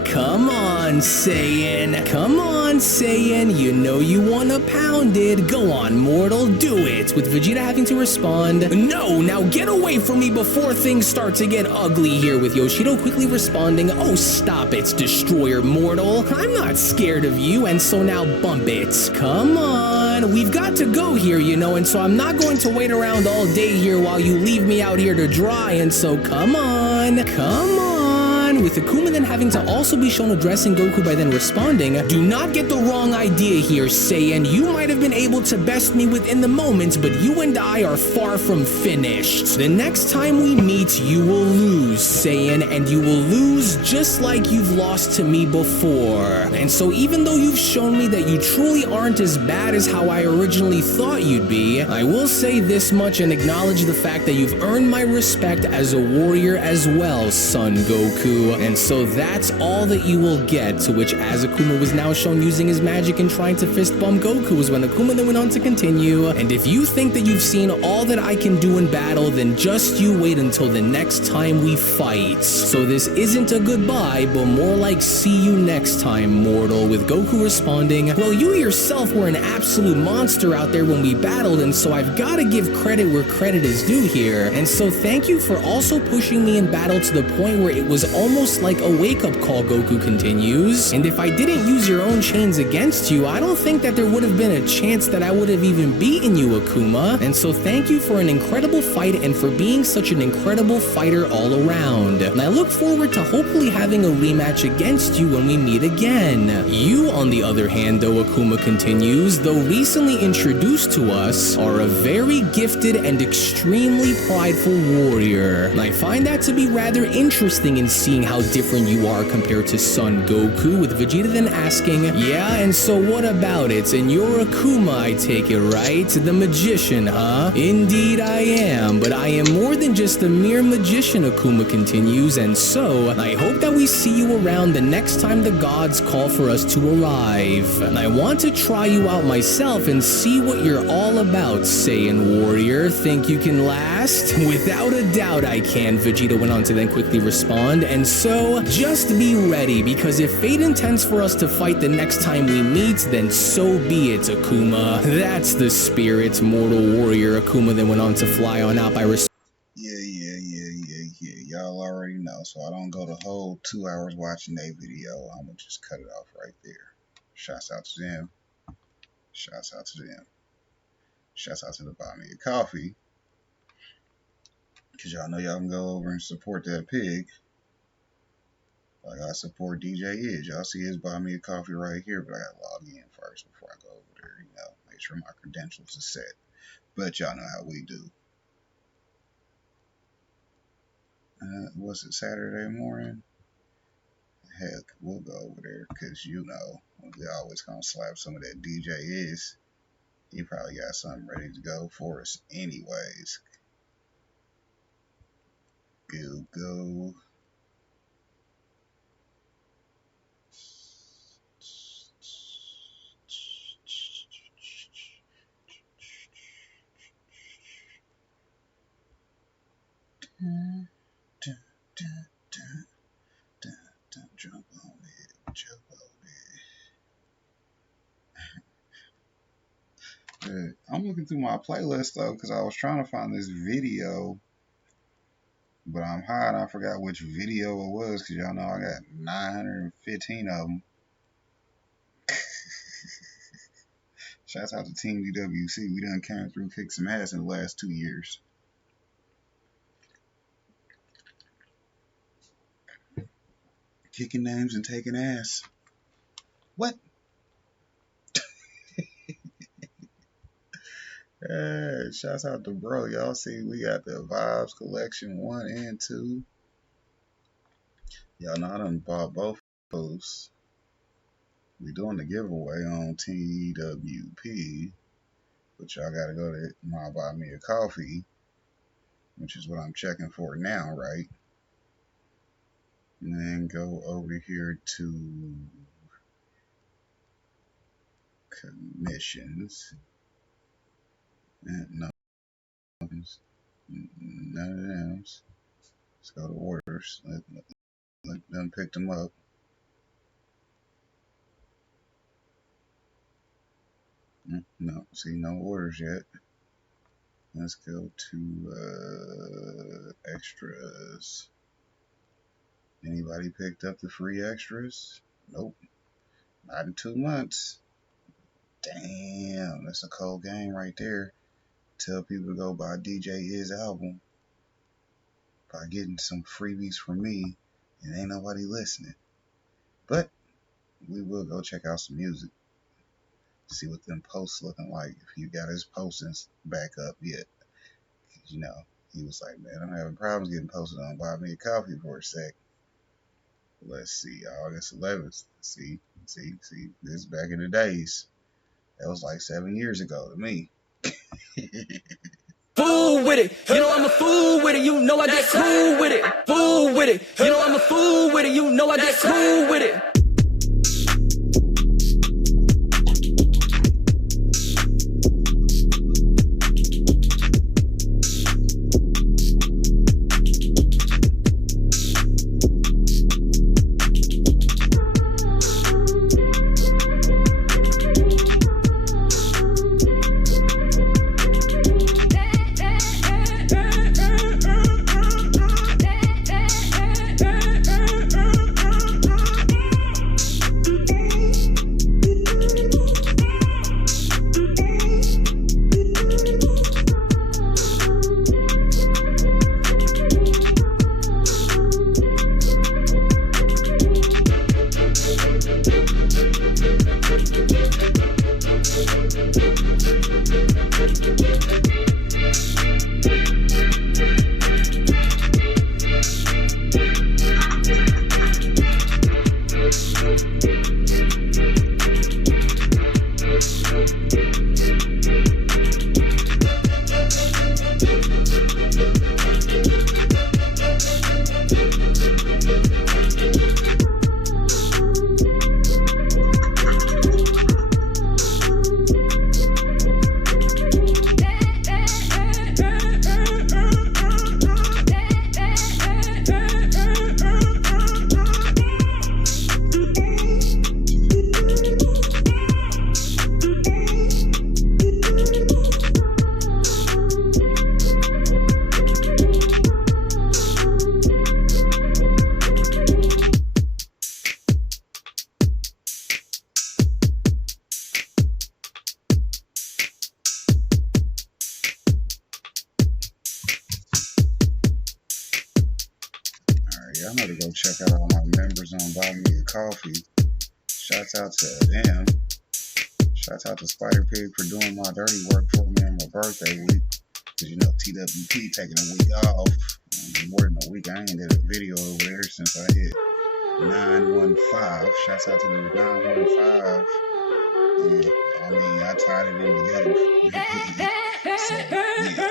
Saiyan. Come on, Saiyan. You know you want to pound it. Go on, mortal, do it. With Vegeta having to respond, no, now get away from me before things start to get ugly here. With Yoshido quickly responding, oh, stop it, Destroyer Mortal. I'm not scared of you, and so now bump it. Come on, we've got to go here, you know, and so I'm not going to wait around all day here while you leave me out here to dry, and so come on. With Akuma then having to also be shown addressing Goku by then responding, do not get the wrong idea here, Saiyan. You might have been able to best me within the moment, but you and I are far from finished. The next time we meet, you will lose, Saiyan, and you will lose just like you've lost to me before. And so even though you've shown me that you truly aren't as bad as how I originally thought you'd be, I will say this much and acknowledge the fact that you've earned my respect as a warrior as well, Son Goku. Goku, and so that's all that you will get, to which as Akuma was now shown using his magic and trying to fist bump Goku is when Akuma then went on to continue, and if you think that you've seen all that I can do in battle, then just you wait until the next time we fight. So this isn't a goodbye, but more like see you next time, mortal, with Goku responding, well, you yourself were an absolute monster out there when we battled, and so I've got to give credit where credit is due here, and so thank you for also pushing me in battle to the point where it was almost like a wake-up call, Goku continues, and if I didn't use your own chains against you, I don't think that there would have been a chance that I would have even beaten you, Akuma, and so thank you for an incredible fight and for being such an incredible fighter all around, and I look forward to hopefully having a rematch against you when we meet again. You, on the other hand, though, Akuma continues, though recently introduced to us, are a very gifted and extremely prideful warrior, and I find that to be rather interesting in seeing how different you are compared to Son Goku, with Vegeta then asking, yeah, and so what about it? And you're Akuma, I take it, right? The magician, huh? Indeed I am, but I am more than just a mere magician, Akuma continues, and so I hope that we see you around the next time the gods call for us to arrive. And I want to try you out myself and see what you're all about, Saiyan warrior. Think you can last? Without a doubt I can, Vegeta went on to then quickly respond, and so just be ready, because if fate intends for us to fight the next time we meet, then so be it, Akuma. That's the spirit, mortal warrior. Akuma then went on to fly on out by Yeah. Y'all already know, so I don't go the whole 2 hours watching a video. I'm gonna just cut it off right there. Shouts out to them. Shouts out to them. Shouts out to the Buy Me a Coffee. Because y'all know y'all can go over and support that pig. Like I support DJ Idge. Y'all see his Buy Me a Coffee right here, but I gotta log in first before I go over there. You know, make sure my credentials are set. But y'all know how we do. Was it Saturday morning? Heck, we'll go over there because you know we always gonna slap some of that DJ is. He probably got something ready to go for us anyways. Go. Jump on it. I'm looking through my playlist though because I was trying to find this video, but I'm high and I forgot which video it was because y'all know I got 915 of them. Shouts out to Team DWC. We done came through, kicked some ass in the last 2 years. Kicking names and taking ass. What? Hey, shouts out to bro. Y'all see we got the Vibes Collection 1 and 2. Y'all know I done bought both of those. We doing the giveaway on TWP, but y'all gotta go to my Buy Me a Coffee, which is what I'm checking for now, right? And then go over here to commissions. And no, none of them. Let's go to orders. Let them pick them up. No, see no orders yet. Let's go to extras. Anybody picked up the free extras? Nope. Not in 2 months. Damn, that's a cold game right there. Tell people to go buy DJ Is album by getting some freebies from me, and ain't nobody listening. But we will go check out some music. See what them posts looking like. If you got his postings back up yet. You know, he was like, man, I'm having problems getting posted on Buy Me a Coffee for a sec. Let's see, August 11th. See, this is back in the days. That was like 7 years ago to me. Fool with it, you know I'm a fool with it, you know I get cool with it. Fool with it, you know I'm a fool with it, you know I get cool with it. I'm gonna go check out all my members on Buy Me a Coffee. Shouts out to them. Shouts out to Spider Pig for doing my dirty work for me on my birthday week. Cause you know TWP taking a week off. More than a week. I ain't did a video over there since I hit 915. Shouts out to the 915. I mean, I tied it in together. So, yeah.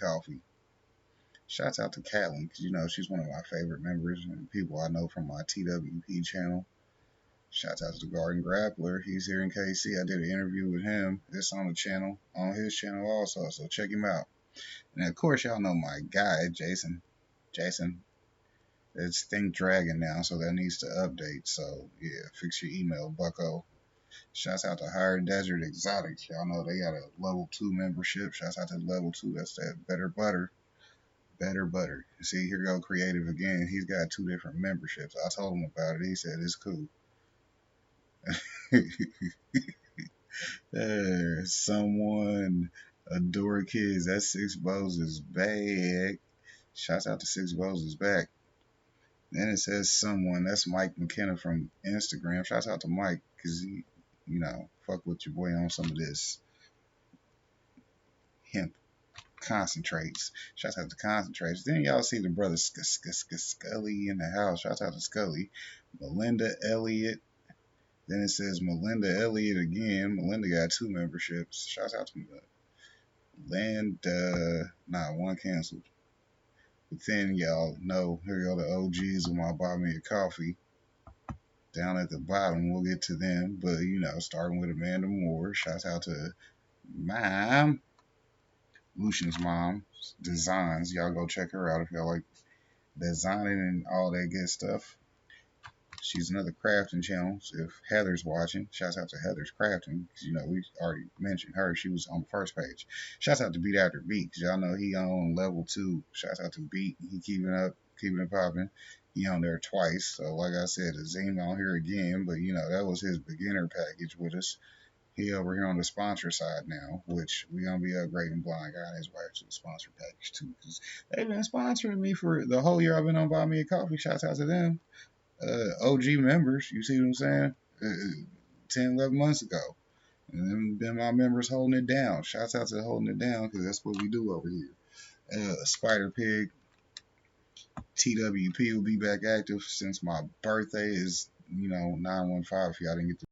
Coffee. Shouts out to Catelyn, because you know she's one of my favorite members and people I know from my TWP channel. Shouts out to the Garden Grappler. He's here in KC. I did an interview with him. It's on the channel, on his channel also, so check him out. And of course, y'all know my guy, Jason. It's Think Dragon now, so that needs to update. So yeah, fix your email, bucko. Shouts out to Higher Desert Exotics. Y'all know they got a level 2 membership. Shouts out to level 2. That's that Better Butter. Better Butter. See, here go Creative again. He's got 2 different memberships. I told him about it. He said it's cool. Someone adore kids. That Six Bows is back. Shouts out to Six Bows is back. Then it says someone. That's Mike McKenna from Instagram. Shouts out to Mike, because he, you know, fuck with your boy on some of this hemp concentrates. Shouts out to concentrates. Then y'all see the brother Scully in the house. Shouts out to Scully. Melinda Elliott. Then it says Melinda Elliott again. Melinda got 2 memberships. Shouts out to Melinda. Nah, 1 canceled. But then y'all know, here go the OGs of my Buy Me a Coffee. Down at the bottom, we'll get to them. But, you know, starting with Amanda Moore. Shouts out to Mom. LuciansMom Designs. Y'all go check her out if y'all like designing and all that good stuff. She's another crafting channel. So if Heather's watching, shouts out to Heather's Crafting. Because, you know, we already mentioned her. She was on the first page. Shouts out to Beat After Beat. Because y'all know he on level 2. Shouts out to Beat. He keeping it popping. He on there twice. So, like I said, Azim on here again. But, you know, that was his beginner package with us. He over here on the sponsor side now, which we gonna be upgrading Blind Guy and his wife to the sponsor package too, because they've been sponsoring me for the whole year I've been on Buy Me a Coffee. Shouts out to them. OG members, you see what I'm saying? 10, 11 months ago. And them been my members holding it down. Shouts out to holding it down, because that's what we do over here. Spider Pig, TWP will be back active since my birthday is, 9/15 if y'all didn't get the